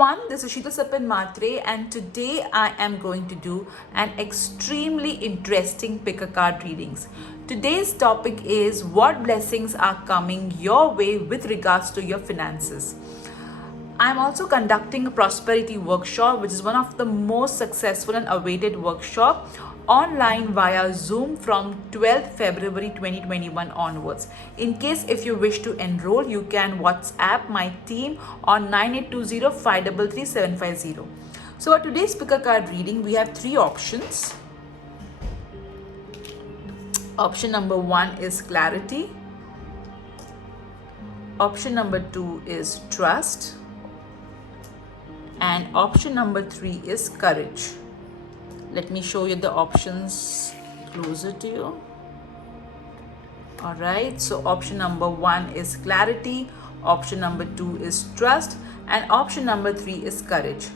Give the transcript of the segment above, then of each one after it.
everyone, this is Sheeta Sapin Matre, and today I am going to do an extremely interesting pick a card readings. Today's topic is what blessings are coming your way with regards to your finances. I'm also conducting a prosperity workshop, which is one of the most successful and awaited workshop online via Zoom from 12th February 2021 onwards. In case if you wish to enroll, you can WhatsApp my team on 9820-533-750. So for today's pick a card reading, we have three options. Option number 1 is clarity. Option number 2 is trust. And option number 3 is courage. Let me show you the options closer to you. Alright, so option number 1 is clarity, option number 2 is trust, and option number 3 is courage.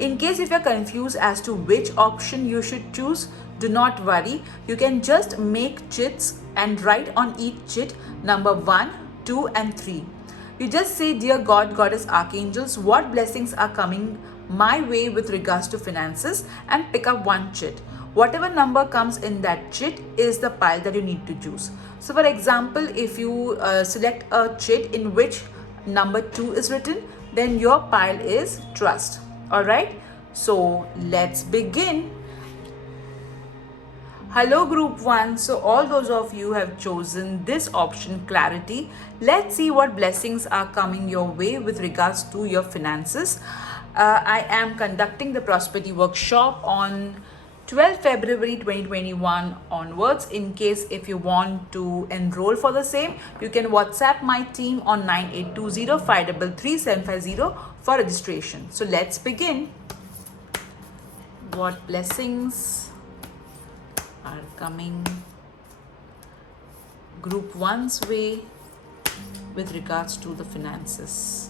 In case if you're confused as to which option you should choose, do not worry. You can just make chits and write on each chit number 1, 2 and 3. You just say, dear God, Goddess, Archangels, what blessings are coming my way with regards to finances, and pick up one chit. Whatever number comes in that chit is the pile that you need to choose. So for example, if you select a chit in which number 2 is written, then your pile is trust. Alright, so let's begin. Hello group 1, so all those of you have chosen this option, clarity. Let's see what blessings are coming your way with regards to your finances. I am conducting the prosperity workshop on 12th February 2021 onwards. In case if you want to enroll for the same, you can WhatsApp my team on 9820-533-750 for registration. So let's begin. What blessings are coming group 1's way with regards to the finances?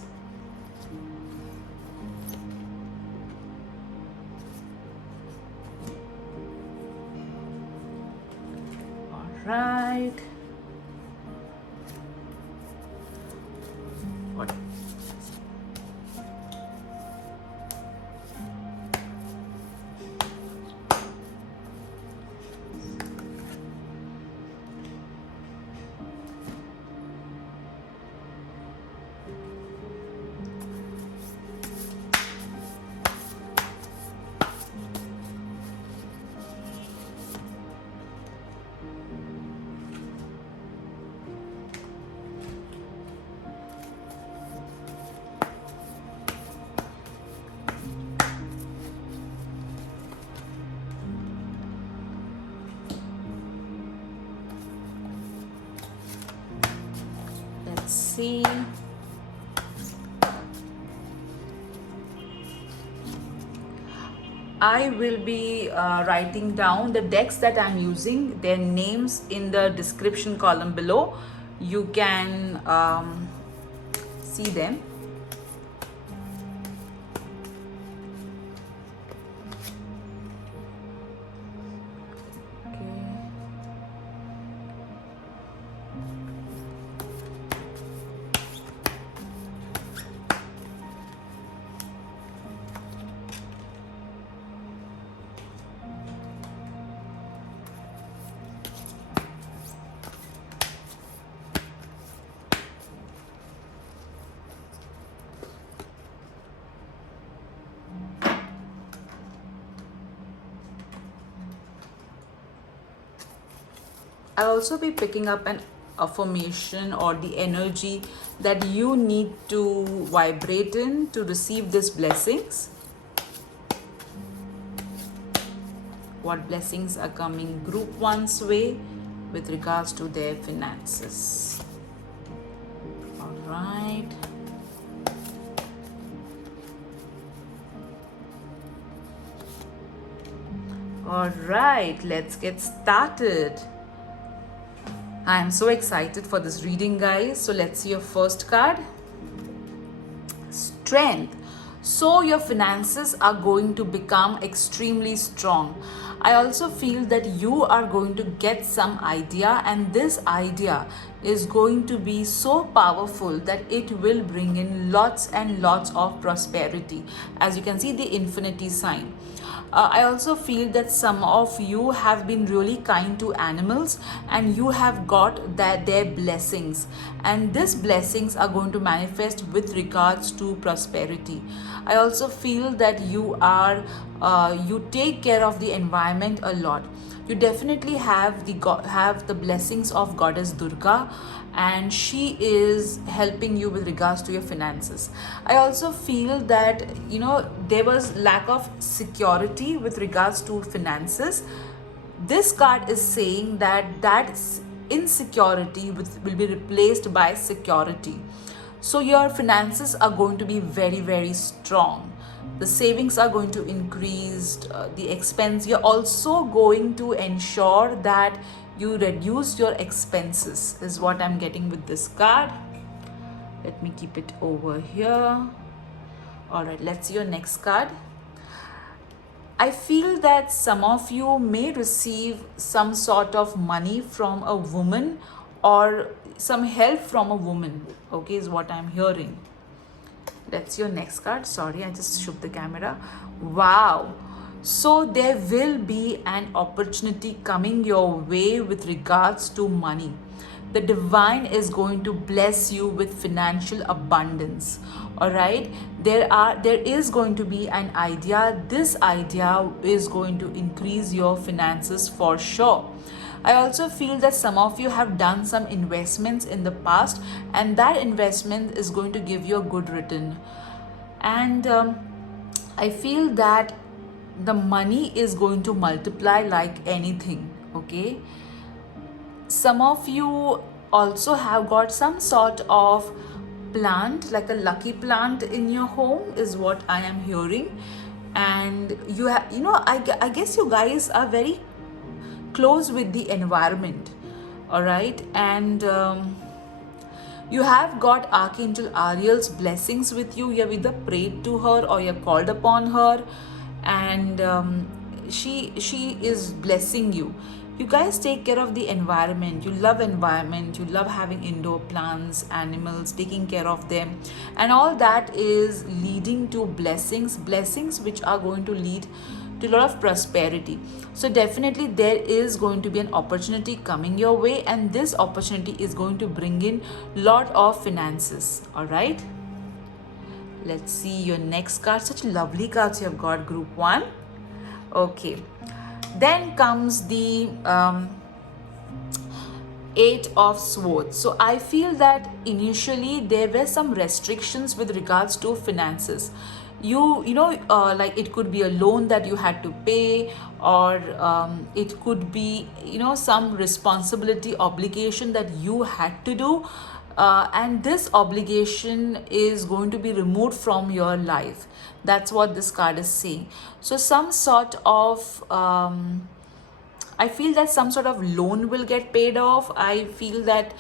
Right. What? Let's see. I will be writing down the decks that I'm using, their names in the description column below. You can see them. I'll also be picking up an affirmation or the energy that you need to vibrate in to receive these blessings. What blessings are coming group 1's way with regards to their finances? All right. All right, let's get started. I am so excited for this reading, guys. So let's see your first card. Strength. So your finances are going to become extremely strong. I also feel that you are going to get some idea, and this idea is going to be so powerful that it will bring in lots and lots of prosperity. As you can see, the infinity sign. I also feel that some of you have been really kind to animals, and you have got their blessings, and these blessings are going to manifest with regards to prosperity. I also feel that you take care of the environment a lot. You definitely have the blessings of goddess Durga, and she is helping you with regards to your finances. I also feel that there was lack of security with regards to finances. This card is saying that insecurity will be replaced by security. So your finances are going to be very, very strong. The savings are going to increase, the expense. You're also going to ensure that you reduce your expenses, is what I'm getting with this card. Let me keep it over here. All right, let's see your next card. I feel that some of you may receive some sort of money from a woman, or some help from a woman, okay, is what I'm hearing. Let's see your next card. Sorry, I just shook the camera. Wow. So there will be an opportunity coming your way with regards to money. The divine is going to bless you with financial abundance. All right, there is going to be an idea. This idea is going to increase your finances for sure. I also feel that some of you have done some investments in the past, and that investment is going to give you a good return. And I feel that the money is going to multiply like anything, okay? Some of you also have got some sort of plant, like a lucky plant in your home, is what I am hearing. And you have, I guess you guys are very close with the environment. All right, and you have got Archangel Ariel's blessings with you. You have either prayed to her or you have called upon her, and she is blessing you. You guys take care of the environment. You love environment. You love having indoor plants, animals, taking care of them, and all that is leading to blessings which are going to lead to a lot of prosperity. So definitely there is going to be an opportunity coming your way, and this opportunity is going to bring in lot of finances. All right, let's see your next card. Such lovely cards you have got, group 1. Okay, then comes the 8 of Swords. So I feel that initially there were some restrictions with regards to finances. Like it could be a loan that you had to pay, or it could be some responsibility, obligation that you had to do, and this obligation is going to be removed from your life. That's what this card is saying. So some sort of I feel that some sort of loan will get paid off. I feel that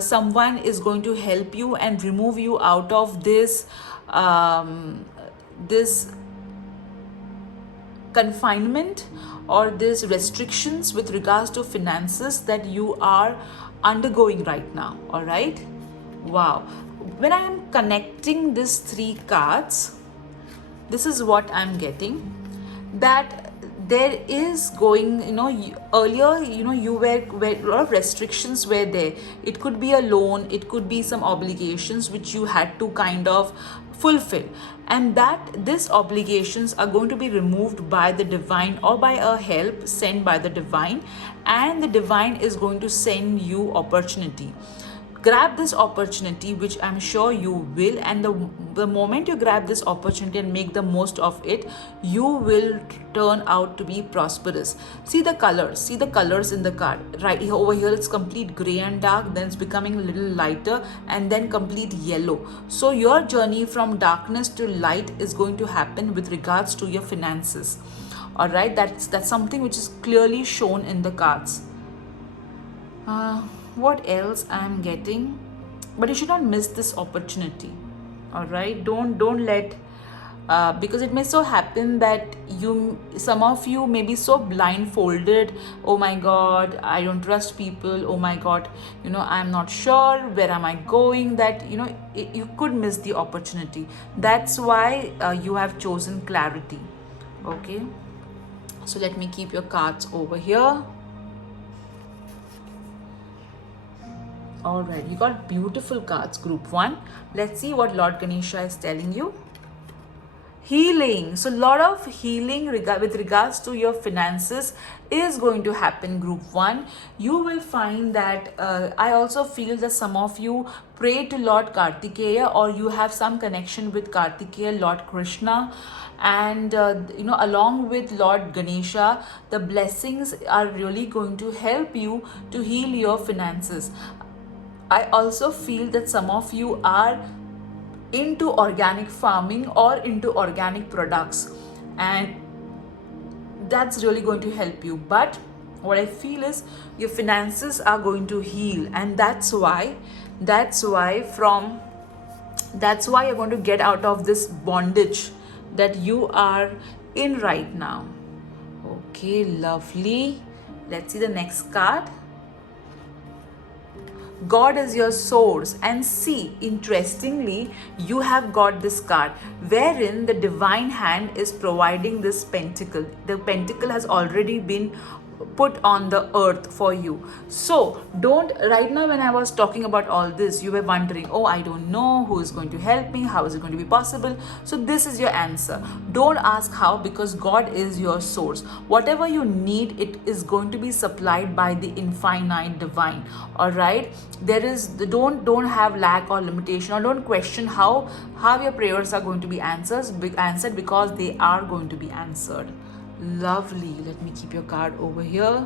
someone is going to help you and remove you out of this this confinement or these restrictions with regards to finances that you are undergoing right now. All right, wow. When I am connecting these 3 cards, this is what I'm getting, that there is going, earlier, you were a lot of restrictions were there. It could be a loan, it could be some obligations which you had to kind of fulfill, and that these obligations are going to be removed by the divine, or by a help sent by the divine, and the divine is going to send you opportunity. Grab this opportunity, which I'm sure you will, and the moment you grab this opportunity and make the most of it, you will turn out to be prosperous. See the colors in the card. Right over here it's complete gray and dark, then it's becoming a little lighter, and then complete yellow. So your journey from darkness to light is going to happen with regards to your finances. All right, that's something which is clearly shown in the cards. What else I'm getting? But you should not miss this opportunity. All right, don't let because it may so happen that some of you may be so blindfolded. Oh my god, I don't trust people. Oh my god, I'm not sure where am I going, that you could miss the opportunity. That's why you have chosen clarity. Okay, so let me keep your cards over here. All right, you got beautiful cards, group 1. Let's see what Lord Ganesha is telling you. Healing. So a lot of healing with regards to your finances is going to happen, group 1. You will find that I also feel that some of you pray to Lord Kartikeya, or you have some connection with Kartikeya, Lord Krishna, and along with Lord Ganesha, the blessings are really going to help you to heal your finances. I also feel that some of you are into organic farming or into organic products, and that's really going to help you. But what I feel is your finances are going to heal, and that's why you're going to get out of this bondage that you are in right now. Okay, lovely. Let's see the next card. God is your source. And see, interestingly, you have got this card wherein the divine hand is providing this pentacle. The pentacle has already been put on the earth for you. So don't, right now when I was talking about all this, you were wondering, oh, I don't know who is going to help me, how is it going to be possible? So this is your answer. Don't ask how, because God is your source. Whatever you need, it is going to be supplied by the infinite divine. All right, there is, don't have lack or limitation, or don't question how your prayers are going to be answered, because they are going to be answered. Lovely. Let me keep your card over here.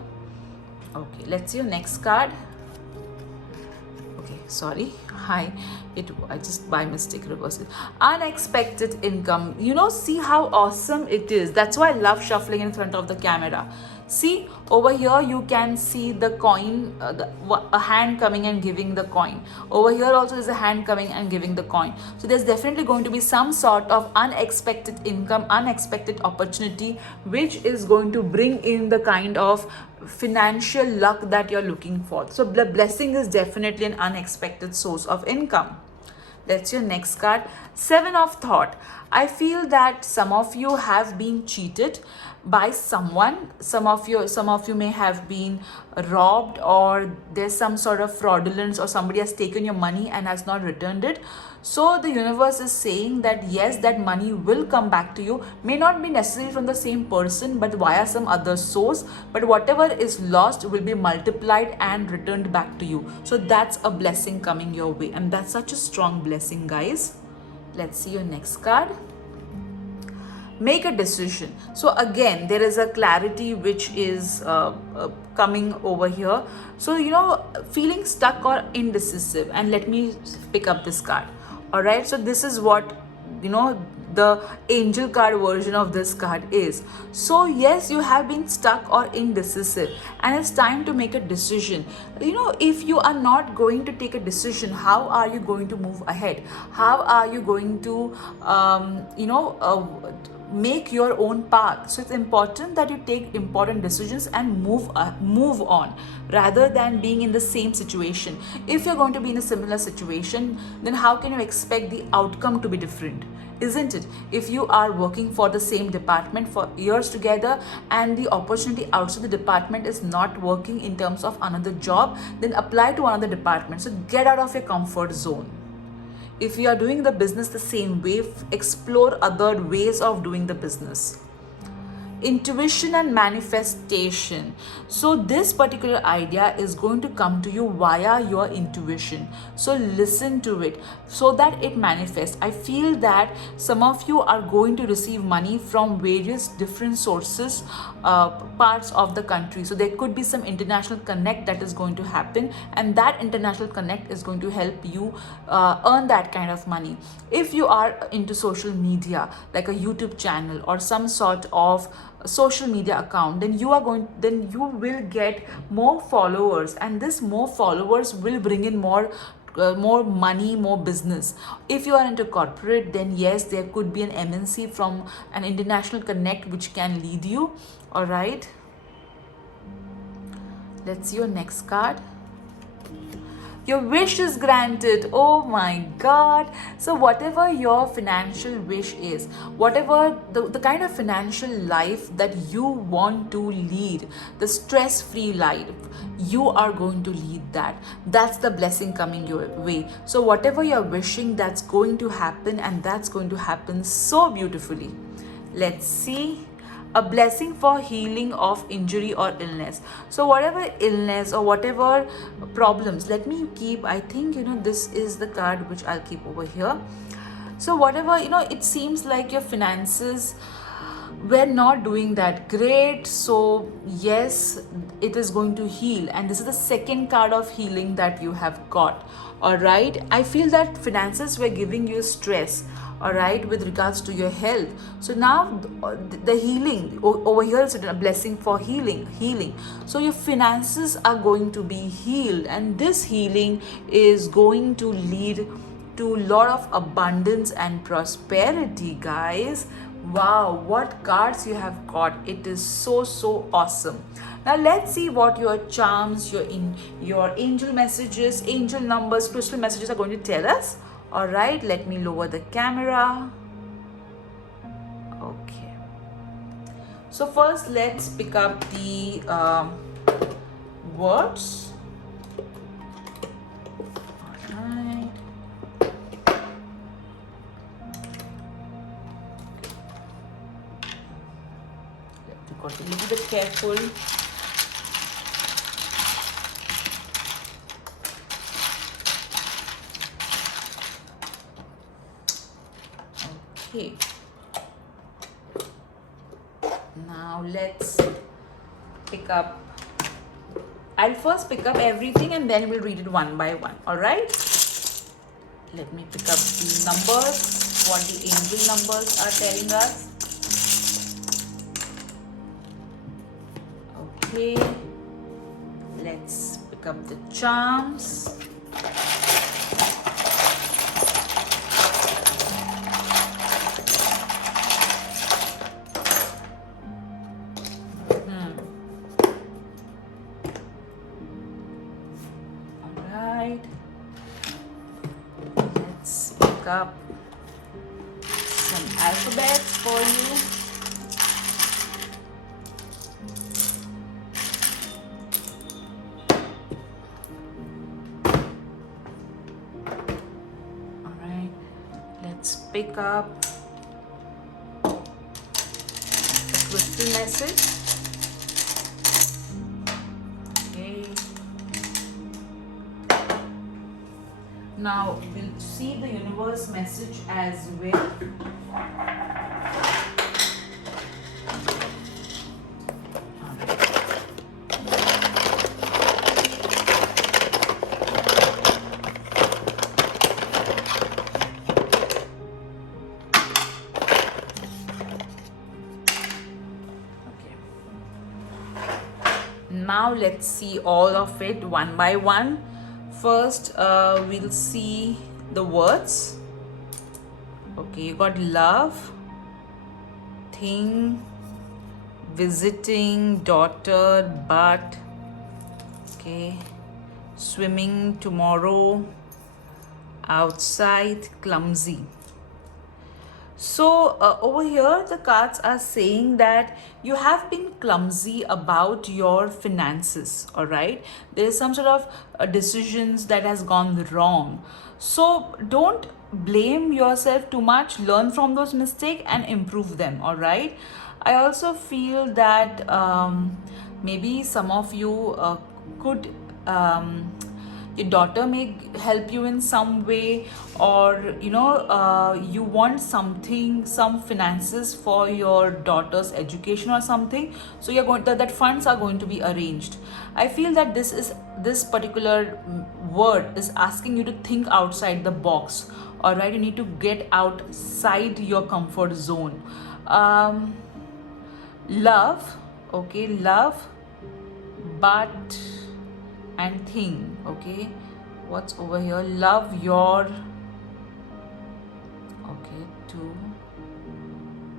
Okay, let's see your next card. Okay, sorry. I just by mistake reversed it. Unexpected income. See how awesome it is. That's why I love shuffling in front of the camera. See, over here you can see the coin, a hand coming and giving the coin. Over here also is a hand coming and giving the coin. So there's definitely going to be some sort of unexpected income, unexpected opportunity, which is going to bring in the kind of financial luck that you're looking for. So the blessing is definitely an unexpected source of income. That's your next card. 7 of Thought. I feel that some of you have been cheated by someone. Some of you may have been robbed, or there's some sort of fraudulence, or somebody has taken your money and has not returned it. So the universe is saying that yes, that money will come back to you. May not be necessarily from the same person, but via some other source. But whatever is lost will be multiplied and returned back to you. So that's a blessing coming your way, and that's such a strong blessing, guys. Let's see your next card. Make a decision. So again, there is a clarity which is coming over here. So feeling stuck or indecisive, and let me pick up this card. All right, so this is what the angel card version of this card is. So yes, you have been stuck or indecisive, and it's time to make a decision. If you are not going to take a decision, how are you going to move ahead? How are you going to make your own path? So it's important that you take important decisions and move on, rather than being in the same situation. If you're going to be in a similar situation, then how can you expect the outcome to be different? Isn't it? If you are working for the same department for years together, and the opportunity outside the department is not working in terms of another job, then apply to another department. So get out of your comfort zone. If you are doing the business the same way, explore other ways of doing the business. Intuition and manifestation. So this particular idea is going to come to you via your intuition. So listen to it so that it manifests. I feel that some of you are going to receive money from various different sources, parts of the country. So there could be some international connect that is going to happen, and that international connect is going to help you earn that kind of money. If you are into social media, like a YouTube channel or some sort of social media account, then you will get more followers, and this more followers will bring in more more money, more business. If you are into corporate, then yes, there could be an MNC from an international connect which can lead you. All right, let's see your next card. Your wish is granted. Oh my God. So, whatever your financial wish is, whatever the kind of financial life that you want to lead, the stress free life, you are going to lead that. That's the blessing coming your way. So, whatever you're wishing, that's going to happen, and that's going to happen so beautifully. Let's see. A blessing for healing of injury or illness. So whatever illness or whatever problems, let me keep, I think, this is the card which I'll keep over here. So whatever, it seems like your finances were not doing that great. So yes, it is going to heal, and this is the second card of healing that you have got. All right, I feel that finances were giving you stress, all right, with regards to your health. So now the healing over here is a blessing for healing. So your finances are going to be healed, and this healing is going to lead to a lot of abundance and prosperity, guys. Wow, what cards you have got. It is so awesome. Now let's see what your charms, your angel messages, angel numbers, crystal messages are going to tell us. All right, let me lower the camera. Okay. So first, let's pick up the words. All right. You've got to be a little bit careful. Okay. Now let's pick up. I'll first pick up everything and then we'll read it one by one. All right. Let me pick up the numbers, what the angel numbers are telling us. Okay. Let's pick up the charms. Let's pick up some alphabets for you. All right, let's pick up the crystal message. Now we'll see the universe message as well. Now let's see all of it one by one. First, we'll see the words. Okay, you got love, thing, visiting, daughter, but, okay, swimming, tomorrow, outside, clumsy. So over here the cards are saying that you have been clumsy about your finances. All right, there is some sort of decisions that has gone wrong. So don't blame yourself too much, learn from those mistakes and improve them. All right, I also feel that maybe some of you could your daughter may help you in some way, or you want some finances for your daughter's education or something, so you're going that funds are going to be arranged. I feel that this particular word is asking you to think outside the box. All right, you need to get outside your comfort zone. Love, okay, love, but and thing, okay, What's over here? Love your, okay, to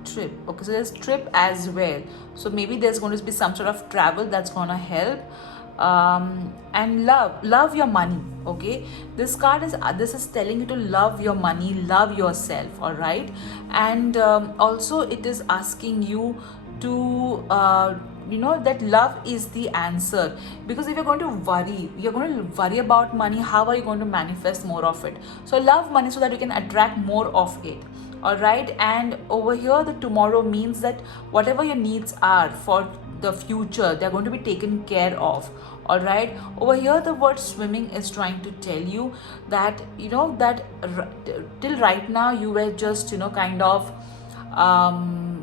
trip. Okay, so there's trip as well. So maybe there's going to be some sort of travel that's going to help. And love your money. Okay, this is telling you to love your money, love yourself. All right, and also it is asking you to that love is the answer, because if you're going to worry about money, how are you going to manifest more of it? So love money so that you can attract more of it. All right, and over here the tomorrow means that whatever your needs are for the future, they're going to be taken care of. All right, over here the word swimming is trying to tell you that till right now you were just kind of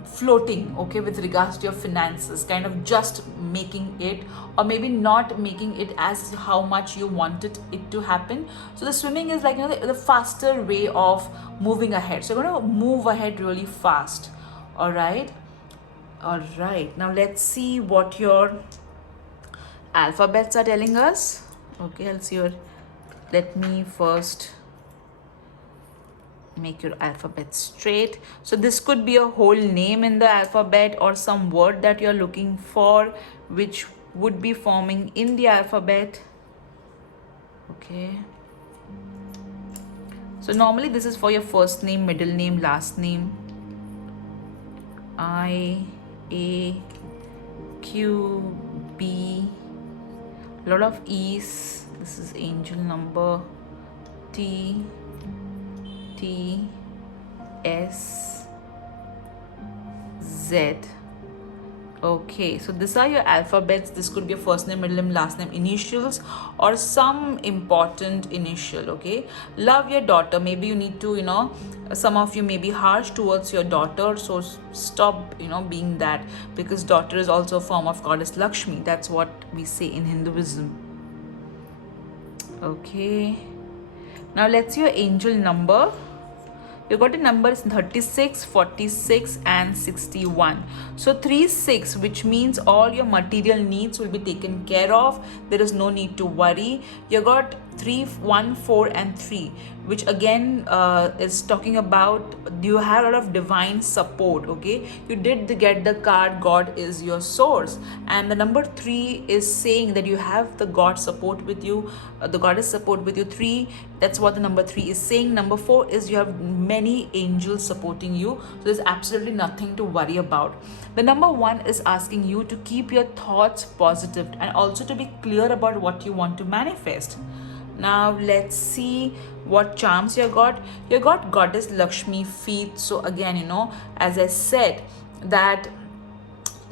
floating, okay, with regards to your finances, kind of just making it, or maybe not making it as how much you wanted it to happen. So the swimming is like the faster way of moving ahead. So you're going to move ahead really fast. All right, now let's see what your alphabets are telling us. Okay, I'll see your, let me first make your alphabet straight. So this could be a whole name in the alphabet or some word that you're looking for, which would be forming in the alphabet. Okay, so normally this is for your first name, middle name, last name. I, A, Q, B, a lot of E's. This is angel number. T, T, S, Z. Okay, so these are your alphabets. This could be a first name, middle name, last name, initials, or some important initial. Okay, love your daughter. Maybe you need to, some of you may be harsh towards your daughter, so stop, being that, because daughter is also a form of goddess Lakshmi. That's what we say in Hinduism. Okay, now let's see your angel number. You got a number 36, 46 and 61. So 36, which means all your material needs will be taken care of. There is no need to worry. You got 3, 1, 4 and 3, which again is talking about you have a lot of divine support. Okay, you did get the card God is your source, and the number 3 is saying that you have the God support with you, the goddess support with you. 3, that's what the number 3 is saying. Number 4 is you have many angels supporting you, so there's absolutely nothing to worry about. The number 1 is asking you to keep your thoughts positive and also to be clear about what you want to manifest. Now let's see what charms you got. You got goddess Lakshmi feet. So again, as I said, that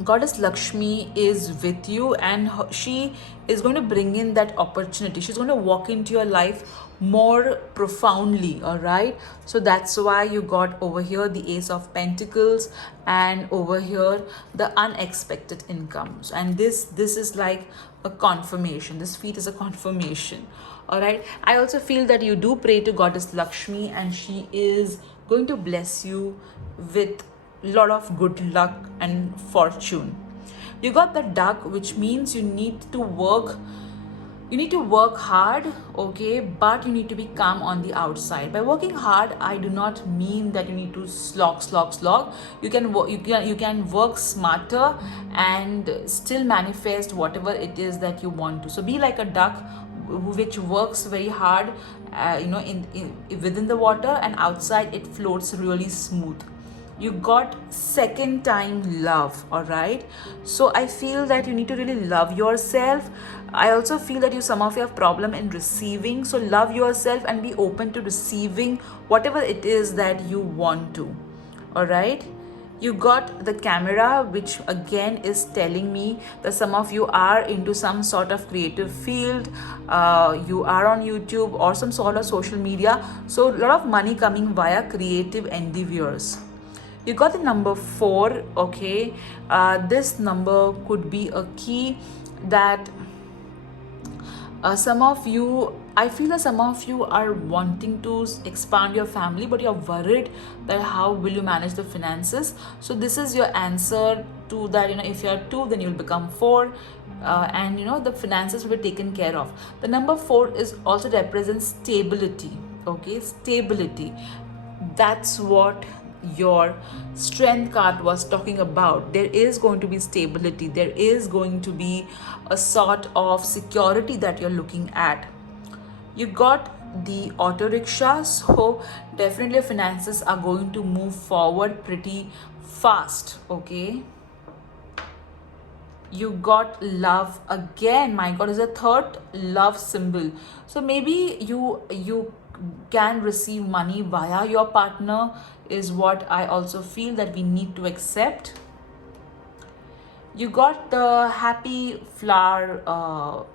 goddess Lakshmi is with you, and she is going to bring in that opportunity. She's going to walk into your life more profoundly. All right, so that's why you got over here the Ace of Pentacles, and over here the unexpected incomes, and this is like a confirmation. This feat is a confirmation. All right, I also feel that you do pray to goddess Lakshmi, and she is going to bless you with lot of good luck and fortune. You got the duck, which means you need to work hard, okay, but you need to be calm on the outside. By working hard, I do not mean that you need to slog. You can work smarter and still manifest whatever it is that you want to. So be like a duck which works very hard, in within the water, and outside it floats really smooth. You got second time love. All right, so I feel that you need to really love yourself. I also feel that some of you have problem in receiving, so love yourself and be open to receiving whatever it is that you want to. All right, you got the camera, which again is telling me that some of you are into some sort of creative field. You are on YouTube or some sort of social media, so a lot of money coming via creative endeavors. You got the number 4. Okay, this number could be a key that I feel that some of you are wanting to expand your family, but you're worried that how will you manage the finances. So this is your answer two, that if you're two, then you'll become four, and the finances will be taken care of. The number 4 is also represents stability. Okay, stability. That's what your strength card was talking about. There is going to be stability, there is going to be a sort of security that you're looking at. You got the auto rickshaw, so definitely your finances are going to move forward pretty fast. Okay, you got love again. My god, is a third love symbol. So maybe you can receive money via your partner, is what I also feel that we need to accept. You got the happy flower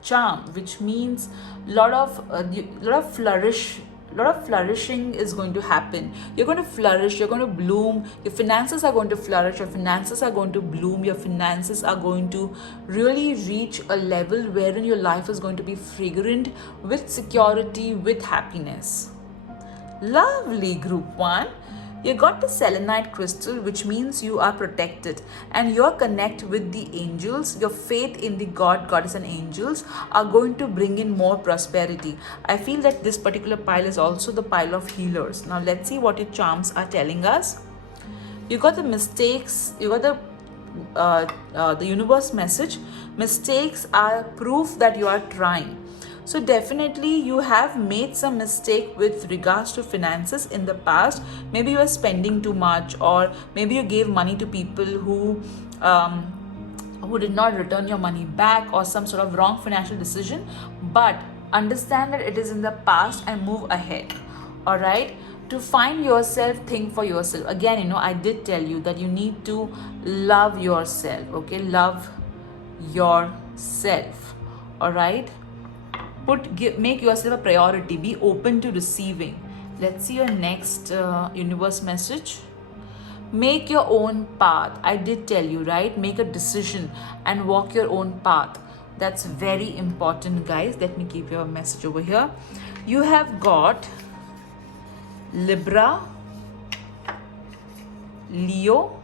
charm, which means lot of flourishing is going to happen. You're going to flourish, you're going to bloom, your finances are going to flourish, your finances are going to bloom, your finances are going to really reach a level wherein your life is going to be fragrant with security, with happiness. Lovely, group 1. You got the selenite crystal, which means you are protected and your connect with the angels. Your faith in the god, goddess and angels are going to bring in more prosperity. I feel that this particular pile is also the pile of healers. Now let's see what your charms are telling us. You got the mistakes, you got the universe message. Mistakes are proof that you are trying. So definitely you have made some mistake with regards to finances in the past. Maybe you are spending too much, or maybe you gave money to people who did not return your money back, or some sort of wrong financial decision. But understand that it is in the past and move ahead. All right. To find yourself, think for yourself. Again, I did tell you that you need to love yourself. Okay, love yourself. All right. Make yourself a priority. Be open to receiving. Let's see your next universe message. Make your own path. I did tell you, right? Make a decision and walk your own path. That's very important, guys. Let me keep your message over here. You have got Libra, Leo,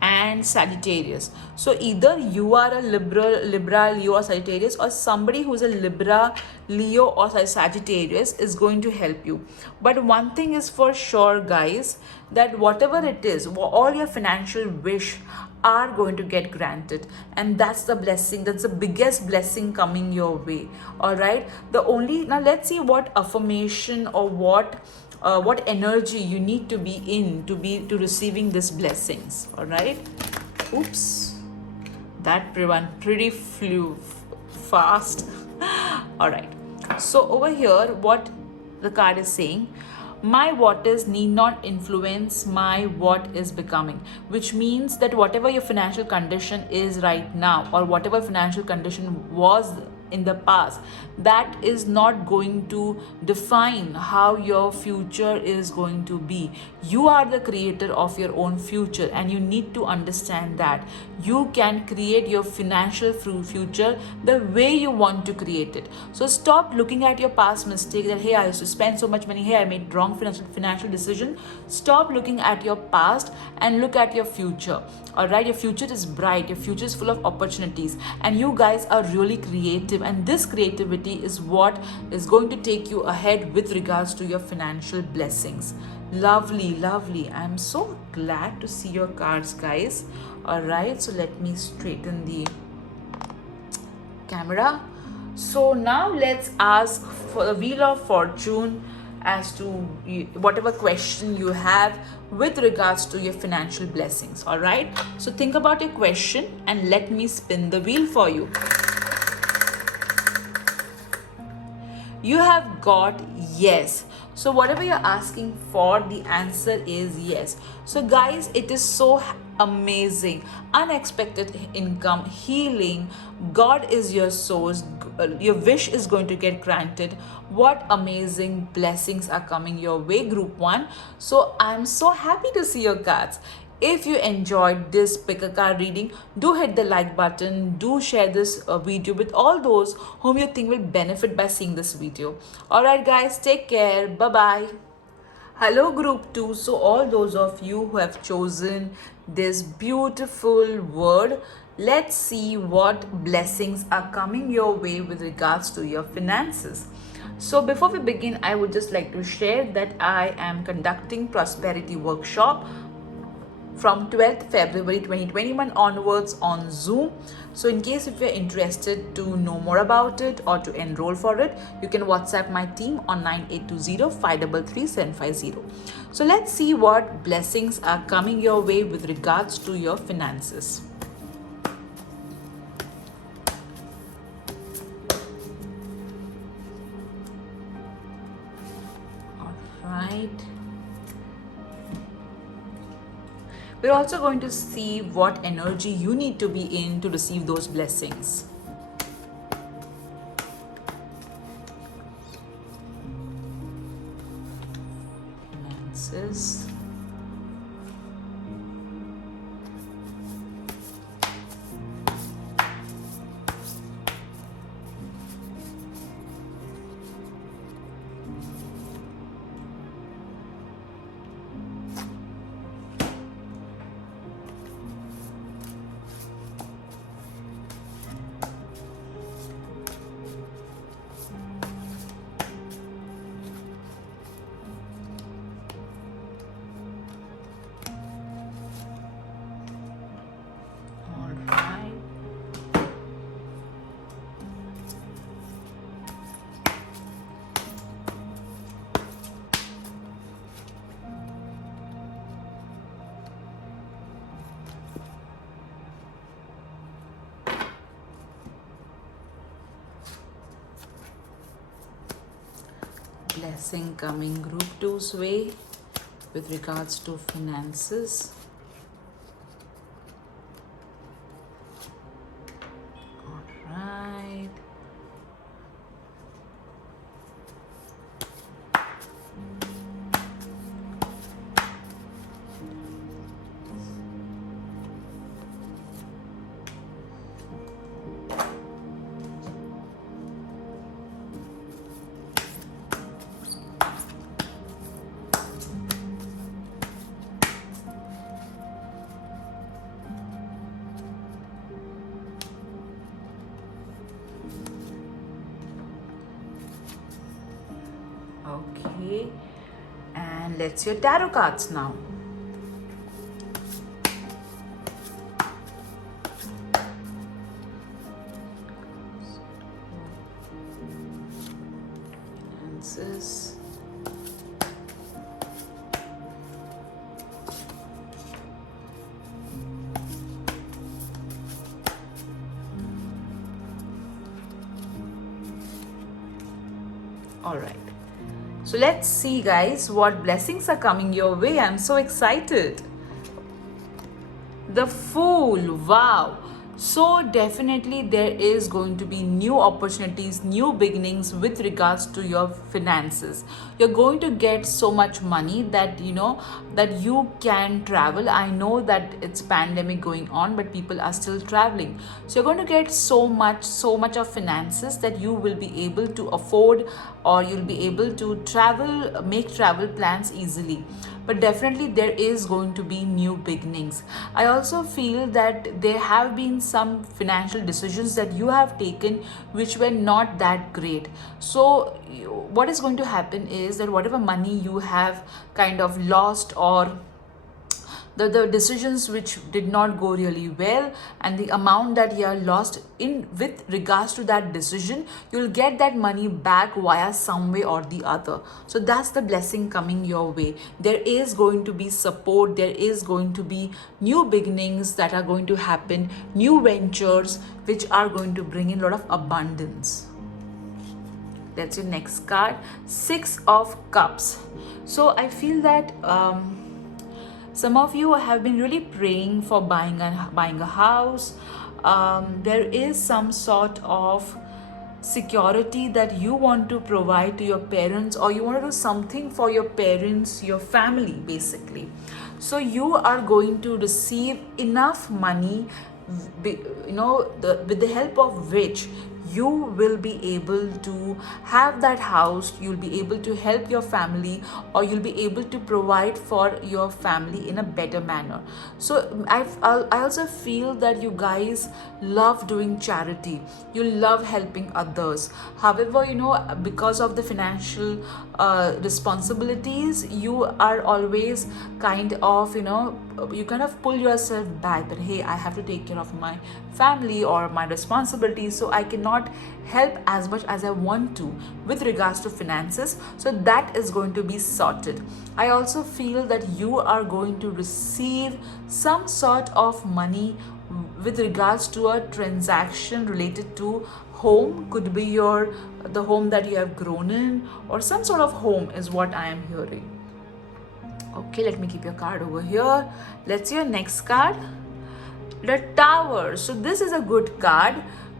and Sagittarius. So either you are a Libra, Leo or Sagittarius, or somebody who's a Libra, Leo or Sagittarius is going to help you. But one thing is for sure, guys, that whatever it is, all your financial wish are going to get granted, and that's the blessing. That's the biggest blessing coming your way. All right, now let's see what affirmation or what energy you need to be in to receiving these blessings. All right. Oops, that one pretty flew fast. All right, so over here what the card is saying: my what is need not influence my what is becoming, which means that whatever your financial condition is right now, or whatever financial condition was in the past, that is not going to define how your future is going to be. You are the creator of your own future, and you need to understand that you can create your financial future the way you want to create it. So stop looking at your past mistake, that hey, I used to spend so much money, hey, I made wrong financial decision. Stop looking at your past and look at your future. All right, your future is bright, your future is full of opportunities, and you guys are really creative, and this creativity is what is going to take you ahead with regards to your financial blessings. Lovely, lovely. I'm so glad to see your cards, guys. All right, so let me straighten the camera. So now let's ask for the Wheel of Fortune as to whatever question you have with regards to your financial blessings. All right, so think about your question and let me spin the wheel for you. You have got yes. So whatever you're asking for, the answer is yes. So guys, it is so amazing. Unexpected income, healing, God is your source, your wish is going to get granted. What amazing blessings are coming your way, group 1. So I'm so happy to see your cards. If you enjoyed this pick a card reading, do hit the like button, do share this video with all those whom you think will benefit by seeing this video. Alright guys, take care, bye bye. Hello, Group 2. So, all those of you who have chosen this beautiful word, let's see what blessings are coming your way with regards to your finances. So, before we begin, I would just like to share that I am conducting prosperity workshop from 12th February 2021 onwards on Zoom. So in case if you're interested to know more about it or to enroll for it, you can WhatsApp my team on 9820-533-750. So let's see what blessings are coming your way with regards to your finances. All right. We're also going to see what energy you need to be in to receive those blessings. Finances. Blessing coming Group 2's way with regards to finances. All right. Okay, and let's see your tarot cards now. Finances. All right. So let's see, guys, what blessings are coming your way. I'm so excited. The Fool. Wow. So definitely there is going to be new opportunities, new beginnings with regards to your finances. You're going to get so much money that that you can travel. I know that it's pandemic going on, but people are still traveling. So you're going to get so much of finances that you will be able to afford, or you'll be able to travel, make travel plans easily. But definitely there is going to be new beginnings. I also feel that there have been some financial decisions that you have taken which were not that great. So what is going to happen is that whatever money you have kind of lost, or the decisions which did not go really well, and the amount that you are lost in with regards to that decision, you'll get that money back via some way or the other. So that's the blessing coming your way. There is going to be support, there is going to be new beginnings that are going to happen, new ventures which are going to bring in a lot of abundance. That's your next card, Six of Cups. So I feel that some of you have been really praying for buying a house. There is some sort of security that you want to provide to your parents, or you want to do something for your parents, your family basically. So you are going to receive enough money, with the help of which you will be able to have that house, you'll be able to help your family, or you'll be able to provide for your family in a better manner. So I also feel that you guys love doing charity, you love helping others. However, because of the financial responsibilities, you are always kind of, you kind of pull yourself back that, hey, I have to take care of my family or my responsibilities, so I cannot help as much as I want to with regards to finances. So that is going to be sorted. I also feel that you are going to receive some sort of money with regards to a transaction related to home. Could be the home that you have grown in, or some sort of home is what I am hearing. Okay, let me keep your card over here. Let's see your next card, the Tower. So this is a good card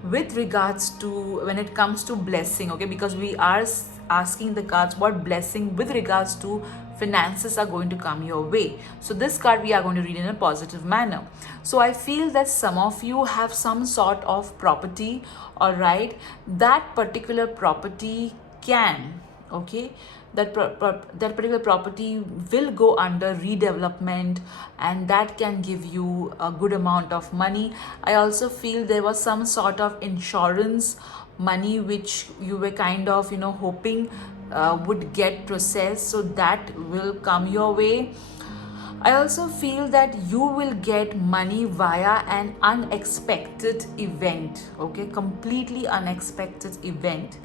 with regards to when it comes to blessing, okay, because we are asking the cards what blessing with regards to finances are going to come your way. So this card we are going to read in a positive manner. So I feel that some of you have some sort of property, all right, that particular property can, okay, that particular property will go under redevelopment, and that can give you a good amount of money. I also feel there was some sort of insurance money which you were kind of hoping would get processed, so that will come your way. I also feel that you will get money via an unexpected event, okay, completely unexpected event,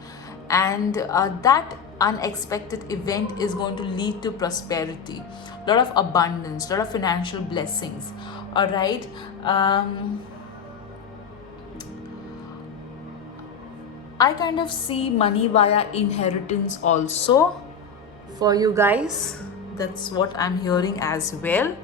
and that unexpected event is going to lead to prosperity, a lot of abundance, a lot of financial blessings, all right. I kind of see money via inheritance also for you guys. That's what I'm hearing as well.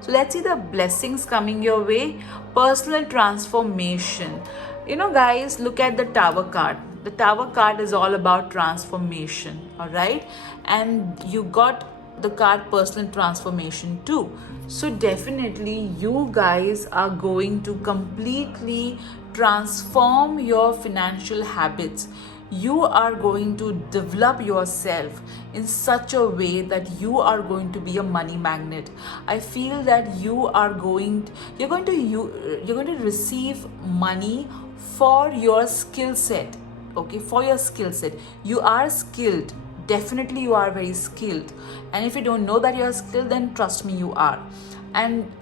So let's see the blessings coming your way. Personal transformation. Guys, look at the Tower card. The Tower card is all about transformation, all right? And you got the card personal transformation too. So definitely you guys are going to completely transform your financial habits. You are going to develop yourself in such a way that you are going to be a money magnet. I feel that you're going to receive money for your skill set, okay, for your skill set. You are skilled, definitely you are very skilled, and if you don't know that you are skilled, then trust me, you are. And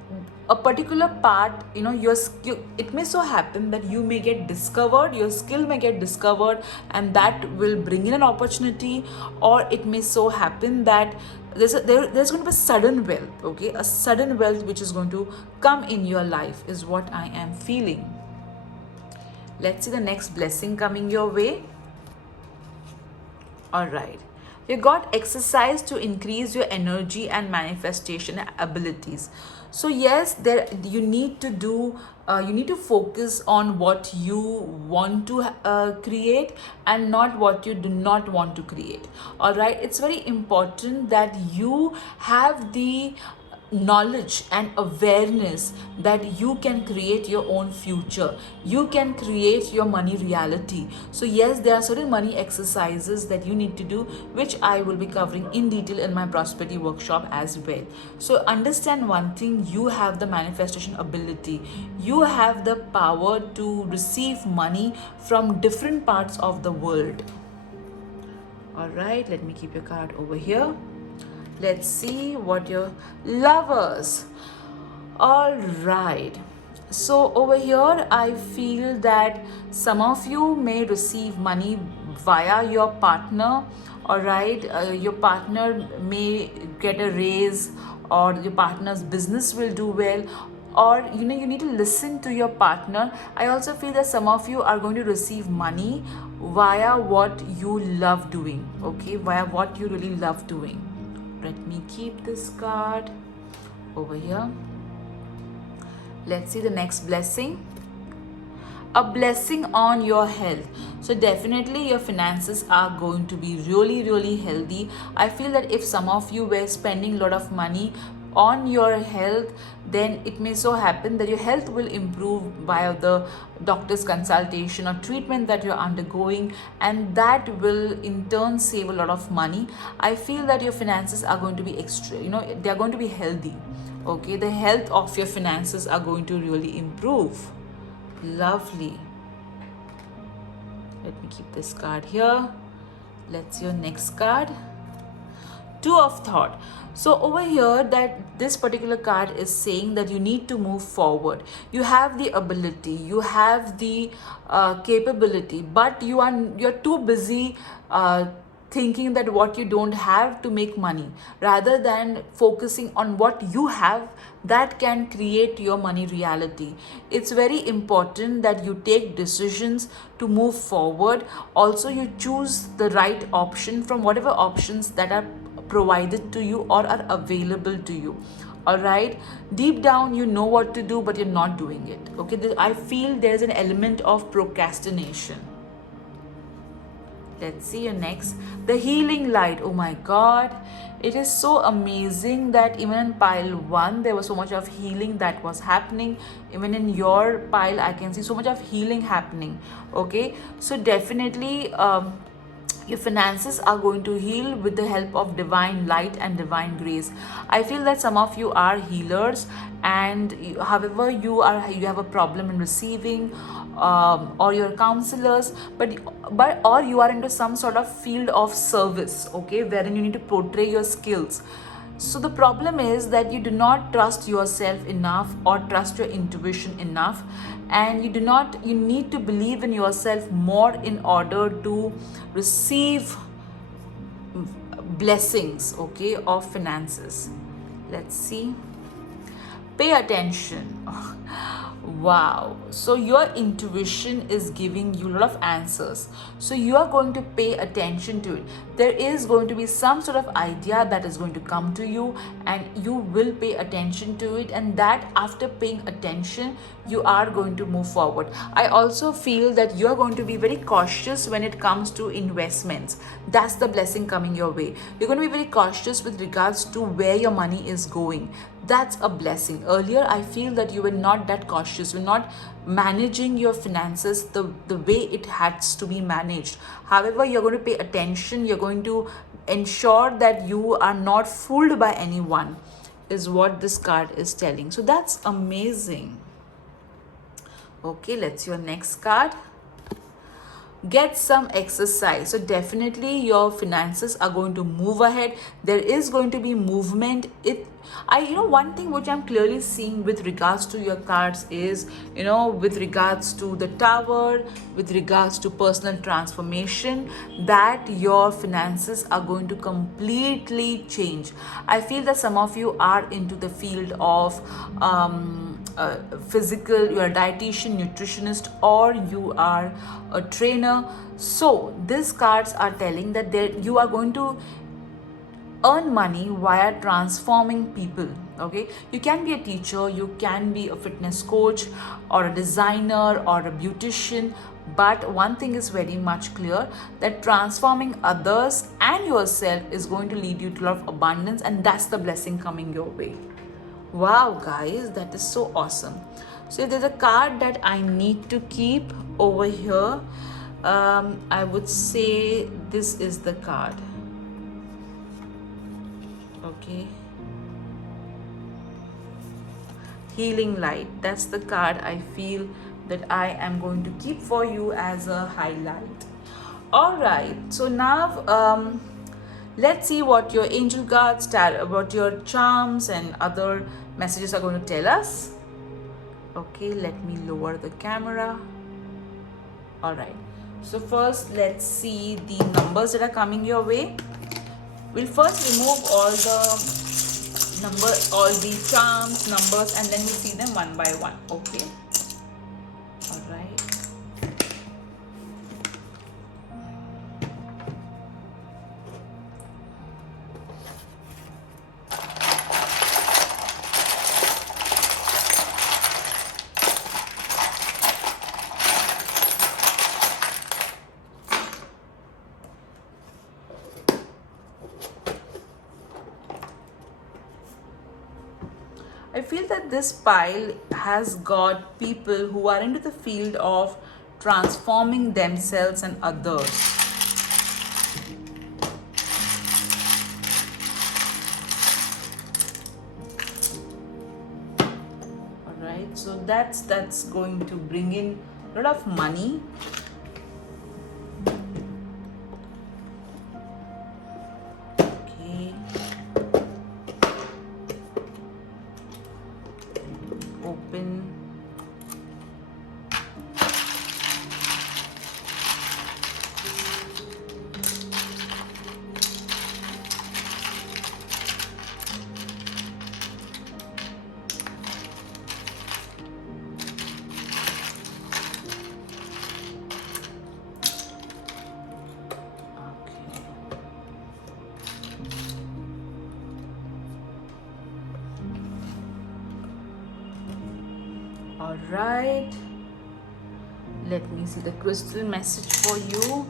a particular part, it may so happen that you may get discovered, your skill may get discovered, and that will bring in an opportunity. Or it may so happen that there's going to be a sudden wealth, okay, a sudden wealth which is going to come in your life is what I am feeling. Let's see the next blessing coming your way. All right. You got exercise to increase your energy and manifestation abilities. So yes, you need to do. You need to focus on what you want to create and not what you do not want to create. All right. It's very important that you have the knowledge and awareness that you can create your own future, you can create your money reality. So yes, there are certain money exercises that you need to do, which I will be covering in detail in my prosperity workshop as well. So understand one thing, you have the manifestation ability, you have the power to receive money from different parts of the world. All right, let me keep your card over here. Let's see what your Lovers. All right. So over here, I feel that some of you may receive money via your partner. All right. Your partner may get a raise, or your partner's business will do well, or you need to listen to your partner. I also feel that some of you are going to receive money via what you love doing, okay, via what you really love doing. Let me keep this card over here. Let's see the next blessing. A blessing on your health. So definitely your finances are going to be really, really healthy. I feel that if some of you were spending a lot of money on your health, then it may so happen that your health will improve via the doctor's consultation or treatment that you're undergoing, and that will in turn save a lot of money. I feel that your finances are going to be extra, they're going to be healthy. Okay, the health of your finances are going to really improve. Lovely. Let me keep this card here. Let's see your next card. Two of thought. So over here, that this particular card is saying that you need to move forward. You have the ability, you have the capability, but you're too busy thinking that what you don't have to make money, rather than focusing on what you have that can create your money reality. It's very important that you take decisions to move forward. Also, you choose the right option from whatever options that are provided to you or are available to you. All right, deep down you know what to do, but you're not doing it. Okay, I feel there's an element of procrastination. Let's see your next. The healing light. Oh my god, it is so amazing that even in pile 1 there was so much of healing that was happening. Even in your pile I can see so much of healing happening. Okay, so definitely your finances are going to heal with the help of divine light and divine grace. I feel that some of you are healers, and however you have a problem in receiving, or you're counselors, but or you are into some sort of field of service, okay, wherein you need to portray your skills. So the problem is that you do not trust yourself enough or trust your intuition enough, and you need to believe in yourself more in order to receive blessings, okay, of finances. Let's see. Pay attention. Wow, so your intuition is giving you a lot of answers, so you are going to pay attention to it. There is going to be some sort of idea that is going to come to you, and you will pay attention to it, and that after paying attention you are going to move forward. I also feel that you are going to be very cautious when it comes to investments. That's the blessing coming your way. You're going to be very cautious with regards to where your money is going. That's a blessing. Earlier I feel that you were not that cautious, you're not managing your finances the way it has to be managed. However, you're going to pay attention, you're going to ensure that you are not fooled by anyone, is what this card is telling. So that's amazing. Okay, let's see your next card. Get some exercise. So definitely your finances are going to move ahead. There is going to be movement. One thing which I'm clearly seeing with regards to your cards is, with regards to the Tower, with regards to personal transformation, that your finances are going to completely change. I feel that some of you are into the field of physical, you're a dietitian, nutritionist, or you are a trainer. So these cards are telling that you are going to earn money via transforming people. Okay, you can be a teacher, you can be a fitness coach, or a designer, or a beautician, but one thing is very much clear, that transforming others and yourself is going to lead you to a lot of abundance, and that's the blessing coming your way. Wow, guys, that is so awesome. So there's a card that I need to keep over here. I would say this is the card. Okay. Healing light. That's the card I feel that I am going to keep for you as a highlight. All right. So now, let's see what your angel guards, what your charms and other messages are going to tell us. Okay, let me lower the camera. All right, so first let's see the numbers that are coming your way. We'll first remove all the charms, numbers, and then we'll see them one by one. Okay. All right. I feel that this pile has got people who are into the field of transforming themselves and others. All right, so that's going to bring in a lot of money. Okay, open. All right, let me see the crystal message for you.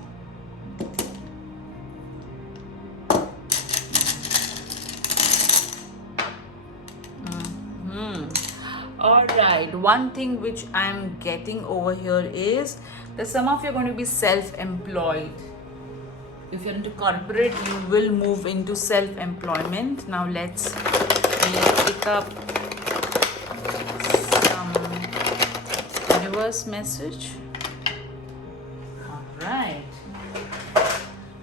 All right, one thing which I'm getting over here is that some of you are going to be self-employed. If you're into corporate, you will move into self-employment. Now let's pick up some universe message. All right,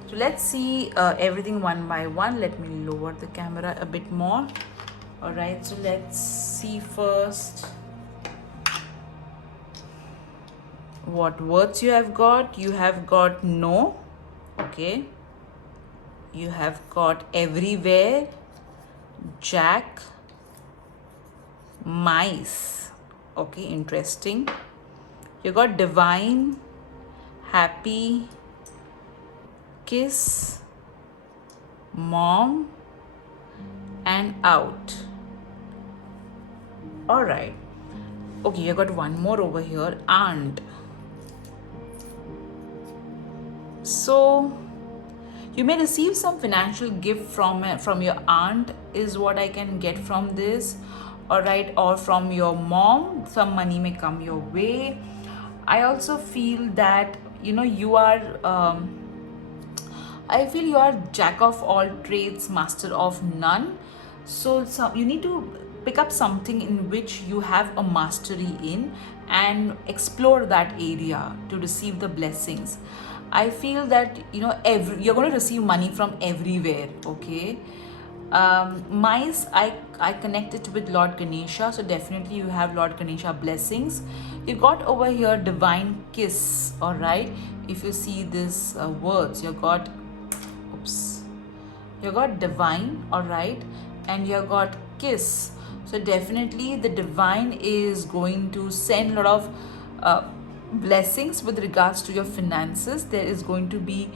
so let's see everything one by one. Let me lower the camera a bit more. All right, so let's see first what words you have got. You have got no. Okay, you have got everywhere, jack, mice. Okay, interesting. You got divine, happy, kiss, mom, and out. All right, okay, you got one more over here, aunt. So you may receive some financial gift from your aunt is what I can get from this. All right, or from your mom, some money may come your way. I also feel that you are I feel you are jack of all trades, master of none. So you need to pick up something in which you have a mastery in and explore that area to receive the blessings. I feel that you're going to receive money from everywhere. Okay, mice, I connected with Lord Ganesha, so definitely you have Lord Ganesha blessings. You got over here divine kiss. All right, if you see this words, you got divine. All right, and you got kiss. So definitely the divine is going to send a lot of blessings with regards to your finances. There is going to be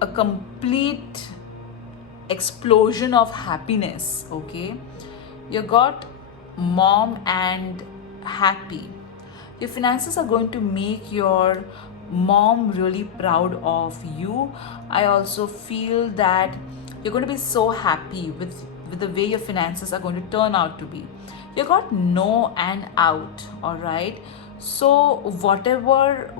a complete explosion of happiness. Okay, you got mom and happy. Your finances are going to make your mom really proud of you. I also feel that you're going to be so happy with the way your finances are going to turn out to be. You got no and out. All right, so whatever